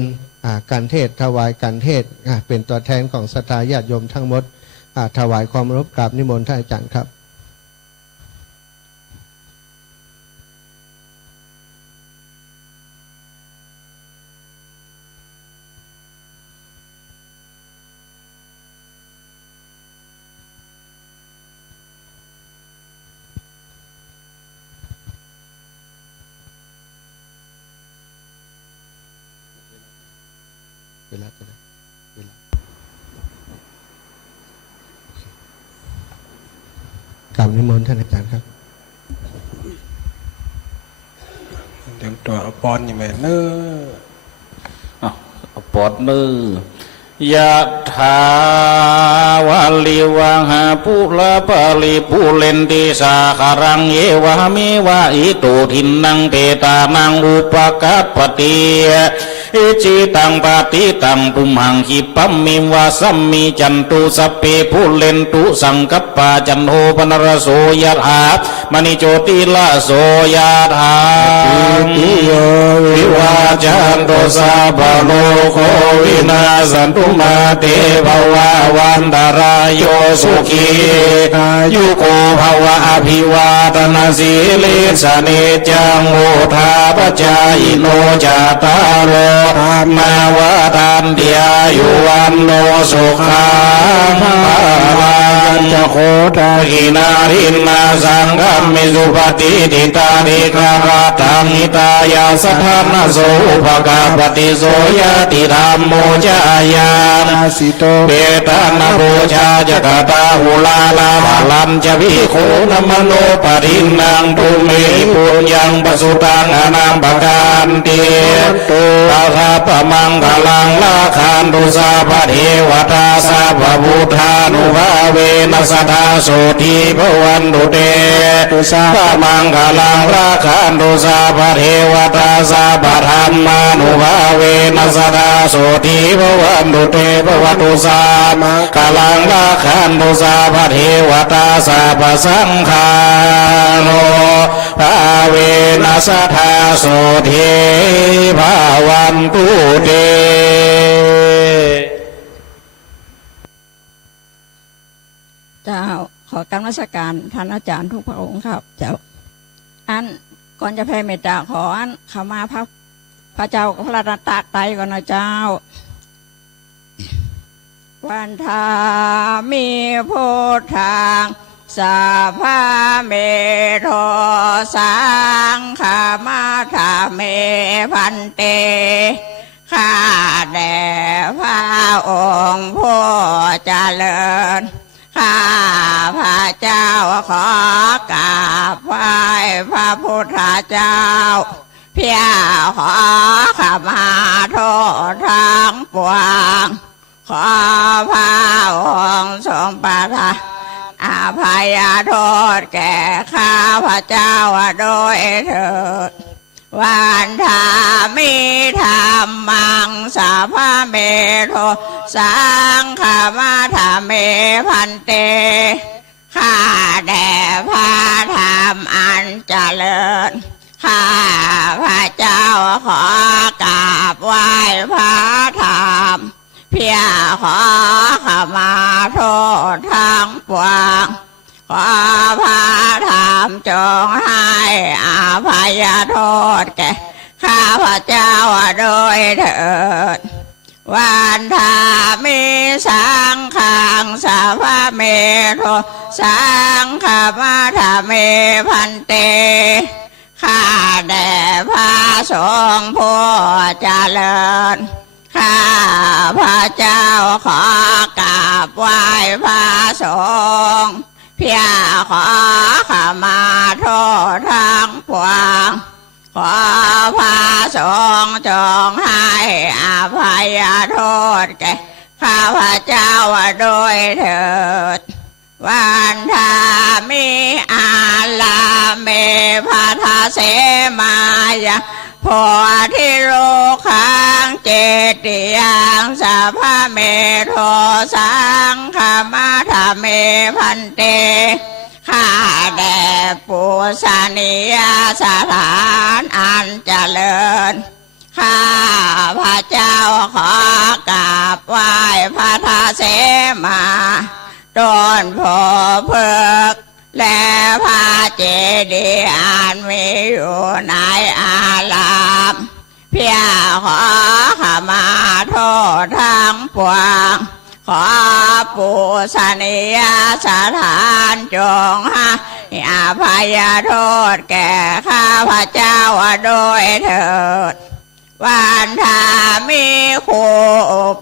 การเทศถวายการเทศเป็นตัวแทนของศรัทธาญาติโยมทั้งหมดถวายความรบกราบนิมนต์ท่านอาจารย์ครับเวลากราบนิมนต์ท่านอาจารย์ครับเตรียมตัวเอาปอนอย่างไรเนอะปอดมือยะถาวาลิวังหาปุระปะลิปุเรนติสาคารังเยวะเมวะอิโตทินังเปตานังอุปกัปปติอิจิตังปฏิตังปุมหังคิปัมมิวะสัมมิจันตุสัพเพปุเรนตุสังกัปปะจันโทปนรโสยะถามณิโจติละโสยะถาติโยวิวาจันโตสัพพโลกวินาสันตุมาเตภวะวันตารายโยสุขีอายุโกภวะอภิวาทนาสีลิสเนจังโมทาปจายโนจาตารโรมาวะทันเดียยุวันโนสุขังภาวันจะโคตาหินารินาสังฆมิสุปฏิทิตานิคาราตังหิตายาสัทธนาโสภกาปฏิโสยติธรรมโมจายาสิโตเบตานาโภชาจกตาหุลาลาภลัมจะวิโคณมโนปรินังตุเมปุญญังปสุตังอนัมปการเตตาธาปมังคลังลาคันตุสาภเทวตาสาภพุทธานุภาเวนัสธาโสทีภวันตุเตตุสาภมังคลังลาคันตุสาภเทวตาสาภธรรมานุภาเวนัสธาโสทีภวันตุเตภวตุสามังคลังลาคันตุสาภเทวตาสาภสังฆาโนภาเวนัสธาโสทีภวันตุเตเจ้าขอกรรมราชการท่านอาจารย์ทุกพระองค์ครับเจ้าอันก่อนจะแผ่เมตตาขออันเข้ามาพระเจ้าพระราชตากไตก่อนนะเจ้าวันทามีพุทธังสัพพะเมโทสังฆามาธาเมพันเตข้าแด่พระองค์ผู้เจริญข้าพระเจ้าขอกราบไหว้พระพุทธเจ้าเพียรขอขมาโทษทั้งปวงขอพระองค์ทรงประทานอภัยโทษแก่ข้าพระเจ้าโดยเถิด วันธามิธรรมังสัพพะเมโทสังฆมาธาเมพันเตข้าแด่พระธรรมอันเจริญข้าพระเจ้าขอกราบไหว้พระธรรมเพียรขอขมาโทษทั้งปวงขอพระธรรมจงให้อภัยโทษแก่ข้าพระเจ้าโดยเถิดวันธามิสังฆังสัพพะเมโทสังฆมาธาเมพันเตข้าแด่พระสงฆ์ผู้เจริญข้าพระเจ้าขอกราบไหว้พระสงฆ์เพียรขอขมาโทษทั้งปวงขอพระสงฆ์จงให้อภัยโทษแก่ข้าพเจ้าโดยเถิดวันธามิอาลาเมภาทาเสมายะโพธิโรคังเจติยังสัพพะเมโทสังฆมาธาเมพันเตข้าแด่ปุษนิยสถานอันเจริญข้าพระเจ้าขอกราบไหว้พระทาเสมาต้นโพเพิกและพระเจดีย์อันมีอยู่ในอารามเพียรขอขมาโทษทั้งปวงขอปุษนิยสถานจงให้อภัยโทษแก่ข้าพเจ้าโดยเถิดวันธามิโค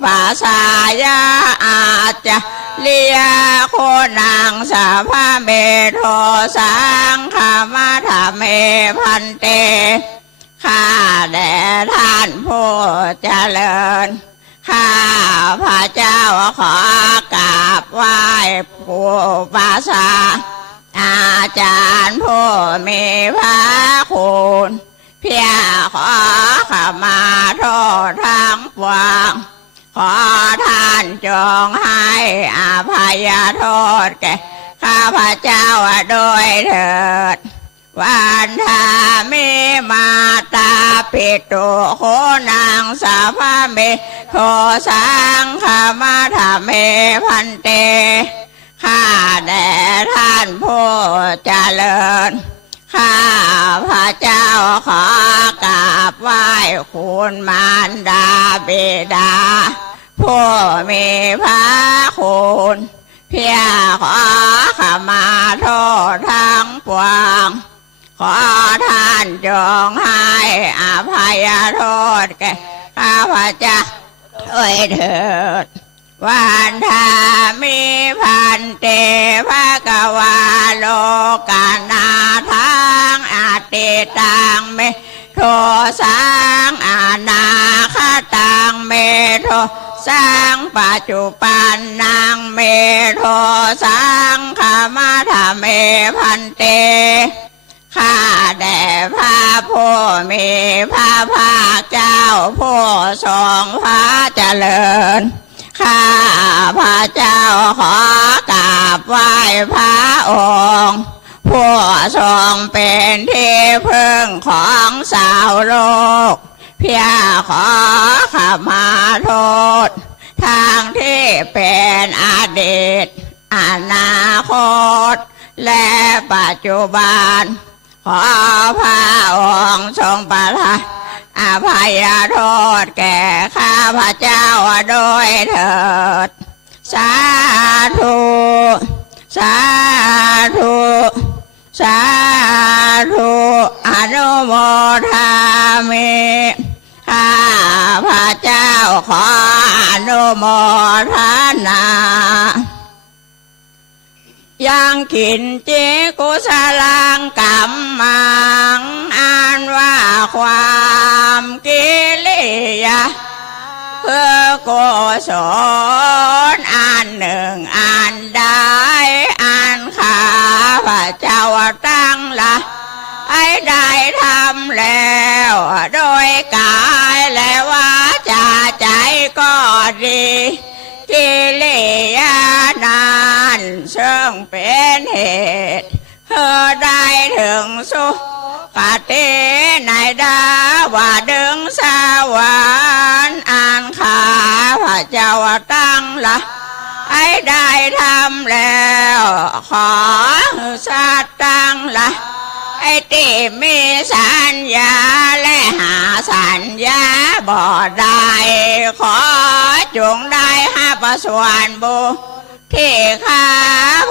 ปัสสายาอาจจะเลียโคนางสัพพะเมโทสังฆมาธาเมพันเตข้าแด่ท่านผู้เจริญข้าพระเจ้าขอกราบไหว้ผู้ปาสาอาจารย์ผู้มีพระคุณเพียรขอขมาโทษทั้งปวงขอท่านจงให้อภัยโทษแก่ข้าพเจ้าโดยเถิดวันธามิมาตาปิตุโคนางสัพพะเมโทสังฆมาธาเมพันเตข้าแด่ท่านผู้เจริญข้าพระเจ้าขอกราบไหว้คุณมารดาบิดาผู้มีพระคุณเพียรขอขมาโทษทั้งปวงขอท่านจงให้อภัยโทษแก่ข้าพเจ้าด้วยเถิดวันธามิพันเตภควาโลกานาทังอาติตังเมโทสังอนาคตังเมโทสังปัจจุปันนังเมโทสังฆมาธาเมพันเตข้าแด่พระผู้มีพระภาคเจ้าผู้ทรงพระเจริญข้าพระเจ้าขอกราบไหว้พระองค์ผู้ทรงเป็นที่พึ่งของชาวโลกเพียรขอขมาโทษทางที่เป็นอดีตอนาคตและปัจจุบันขอพระองค์ทรงประทานอภัยโทษแก่ข้าพเจ้าโดยเถิดสาธุสาธุสาธุอนุโมทามิข้าพระเจ้าขออนุโมทนายังกินเจกุศลังกัมมังอันว่าความกิริยาเพื่อกุศลอันหนึ่งอันใดอันข้าพระเจ้าตั้งละไอ้ใด ได้ทำแล้วโดยกายและวาจาใจก็ดีกิริยานานซึ่งเป็นเหตุเธอได้ถึงสุขติในดาวดึงสวรรค์อ่านข้าพระเจ้าตั้งละไอ้ได้ทำแล้วขอสัตว์ตั้งละไอ้ที่มีสัญญาและหาสัญญาบ่ได้ขอจงได้หาประสวนบุที่ข้า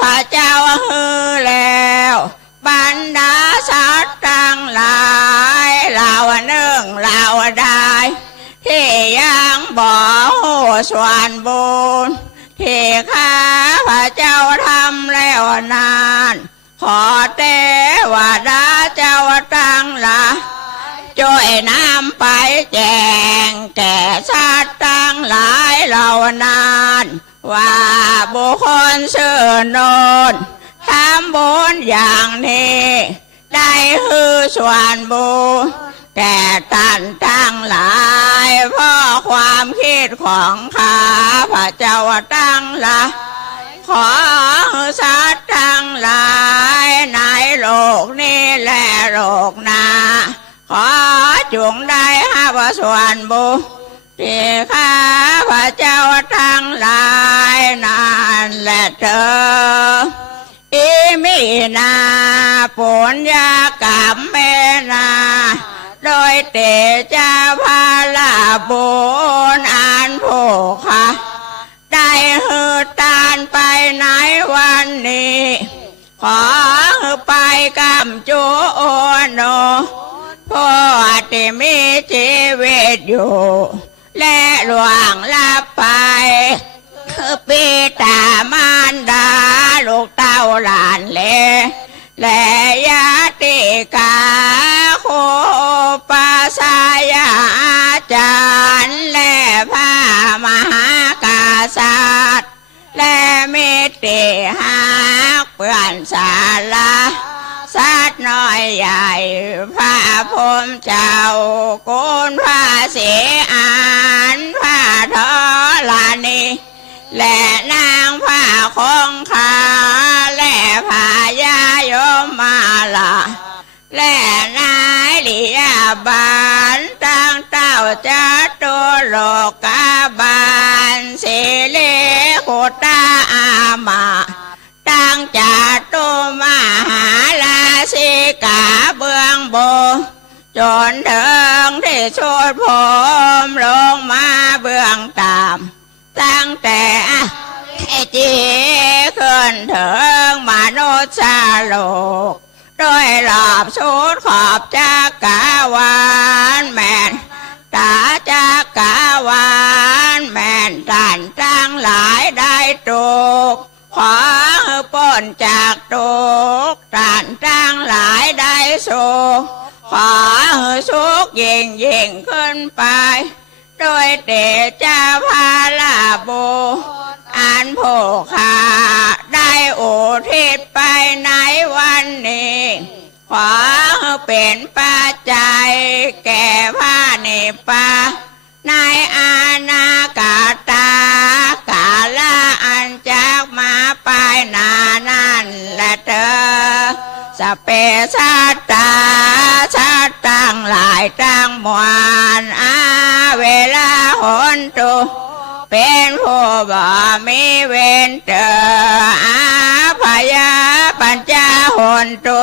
พระเจ้าฮือแล้วบรรดาสัตว์ทั้งหลายเราหนึ่งเราได้ที่ยังบ่ส่วนบุญที่ข้าพระเจ้าทำแล้วนานขอเทวดาเจ้าตั้งละช่วยนำไปแจงแก่สัตว์ทั้งหลายเหล่านานว่าบุคคลชื่อโนนทำบุญอย่างนี้ได้ฮือส่วนบุญแก่ท่านทั้งหลายเพราะความคิดของข้าพระเจ้าตั้งละขอสัตว์ทั้งหลายในโลกนี้และโลกหน้าขอจงได้หาส่วนบุญที่ข้าพระเจ้าทั้งหลายนั้นและเธออิมินาปุญญากรรมเมนาโดยเตจาภาลาบุญอันผู้ข้าได้หือตานไปในวันนี้ขอไปกำจุโอโนผู้ที่มีชีวิตอยู่และหลวงลับไปคือปิตามารดาลูกเต้าหลานและญาติกาโคปาสายาอาจารย์และพระมหากษัตริย์และมิตรหักเพื่อนศาลาสัตว์น้อยใหญ่พระพรหมเจ้ากุลพระศรีอานพระธรณีและนางพระคงคาและพระยายมมาลาและนายลิยาบาลตั้งเต้าจัตุโลกาบาลสิริขุตาอามาตั้งจัตุมหาราชิกาเบื้องบนจนถึงที่สุดผมลงมาเบื้องต่ำตั้งแต่จีขึ้นถึงมนุษย์โลกโดยรอบสุดขอบจักรวาลแม่นตาจักรวาลแม่นท่านทั้งหลายได้ถูกขอพ้นจากทุกข์ท่านทั้งหลายได้สุขขอสุขยิ่งขึ้นไปโดยเดชะพาลาบุอันผู้ข้าได้อุทิศไปในวันนี้ขอเป็นปัจจัยแก่พระนิพพานในอนาคตกาลอันจากมาไปนานนั่นและเธอสเปสัตตาสัตว์ตั้งหลายตั้งมวลเวลาหนตุเป็นผู้บ่มีเวรเจอพยาปัญจหนตุ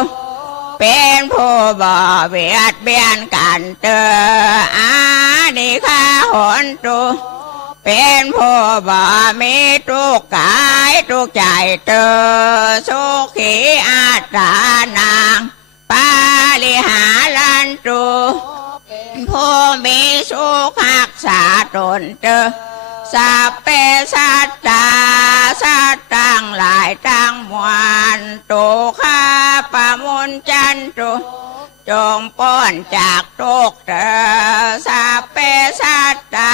เป็นผู้บ่เบียดเบียนกันเจอนิฆาหนตุเป็นผู้บ่มีทุกข์กายทุกข์ใจเจอสุขีอัตตานางปาลิหารันตุผู้มีสุขรักษาตนเจอสัพเพสัตตาสัตว์ตั้งหลายตั้งมวลตุข้าปะมุนจันตุจงพ้นจากทุกข์เถิดสัพเพสัตตา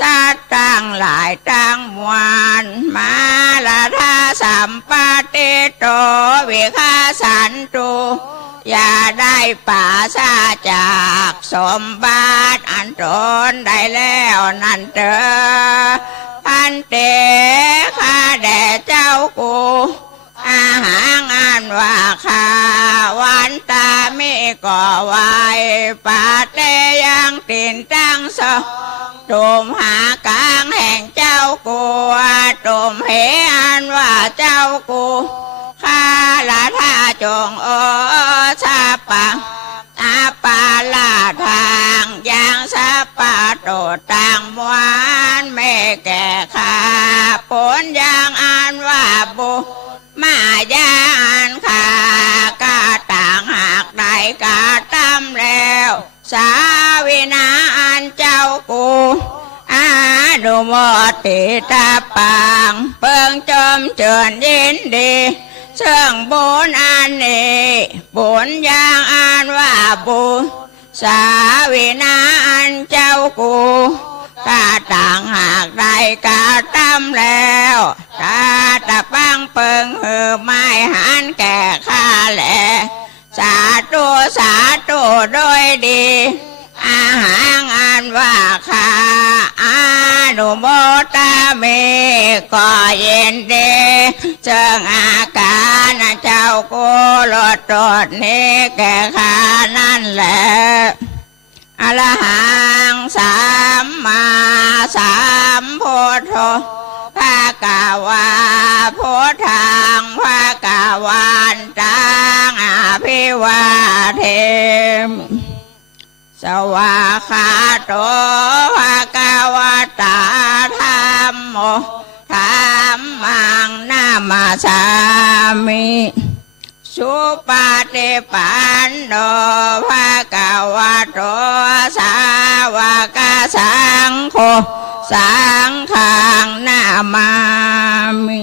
สัตว์ตั้งหลายตั้งมวลมาลาทาสัมปติโตวิคาสันตุ อย่าได้ป่าซาจากสมบัติอันตนได้แล้วนั่นเตอพันเตข้าแด่เจ้ากูอาหารงานว่าข้าวันตาไม่ก่อไว้ป่าเตยังตินตั้งสองตุมหากลางแห่งเจ้ากูตุมเหอันว่าเจ้ากูข้าละท่าจงโอชาปังอาปาลาทางยังสาปาโตต่างมวานไม่แก่ข้าผลยังอันว่าบุมายาอันขากาต่างหากได้กาตำแล้วสาวินาอันเจ้ากูอาดุโมติตาปังเปิงจมเจิญยินดีเชิงบุญอันนี้บุญอย่างอันว่าบุญสาวินาอันเจ้ากูกาต่างหากได้กาตำแล้วกาตะปังเปิงหือไม่หันแก่ข้าแหละสาธุโดยดีอาหารอันว่าข้าอานุโมตาเมก็เย็นดีเชิงอาการเจ้ากูลดตดนี้แก่ข้านั่นแหละอรหังสัมมาสัมพุทโธภะคะวาพุทธังภะคะวันตังอภิวาเทมิสวาคาโตภะคะวะตาธัมโมธัมมังนามาสามิสุปฏิปันโนภะคะวะโตสาวกสังโฆสังฆังนามามิ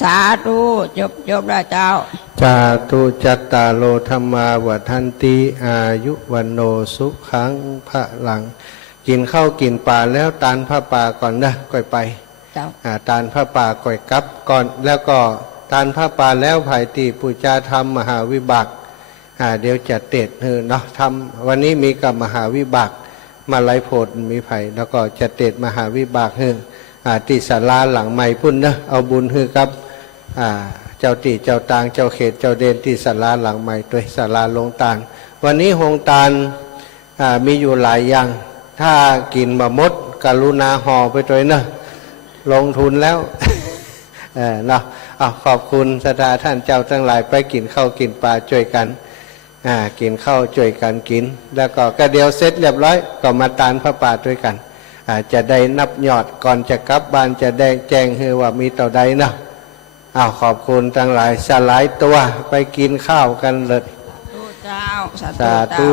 สาธุจบแล้วเจ้าจาตุจัตตาโลธรรมาวัฏันติอายุวันโนสุขังพระลังกินข้าวกินปลาแล้วตานผ้าป่าก่อนนะก่อยไปตานผ้าป่าก่อยกลับก่อนแล้วก็ตานผ้าป่าแล้วภายตีปุจจาธรรมมหาวิบากเดี๋ยวจะเตดเนาะทำวันนี้มีกับมหาวิบากมาไล่โพดมีไผ่แล้วก็จะเตดมหาวิบากที่ศาลาหลังใหม่พุ่นนะเอาบุญกับเจ้าตีเจ้าตางเจ้าเขตเจ้าเดนที่ศาลาหลังใหม่ด้วยศาลาลงตาลวันนี้หงตาลมีอยู่หลายอย่างถ้ากินบะมดกรุณาห่อไปด้วยนะลงทุนแล้วเนาะขอบคุณสถาท่านเจ้าทั้งหลายไปกินข้าวกินปลาช่วยกันกินข้าวช่วยกันกินแล้วก็เดียวเสร็จเรียบร้อยก็มาตานพระป่าด้วยกันจะได้นับยอดก่อนจะกลับบ้านจะได้แจ้งให้ว่ามีเต่าใดเนาะขอบคุณทั้งหลายสลายตัวไปกินข้าวกันเลยสาธุ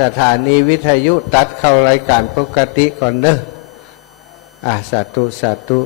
สถานีวิทยุตัดเข้ารายการปกติก่อนเด้อสาธุ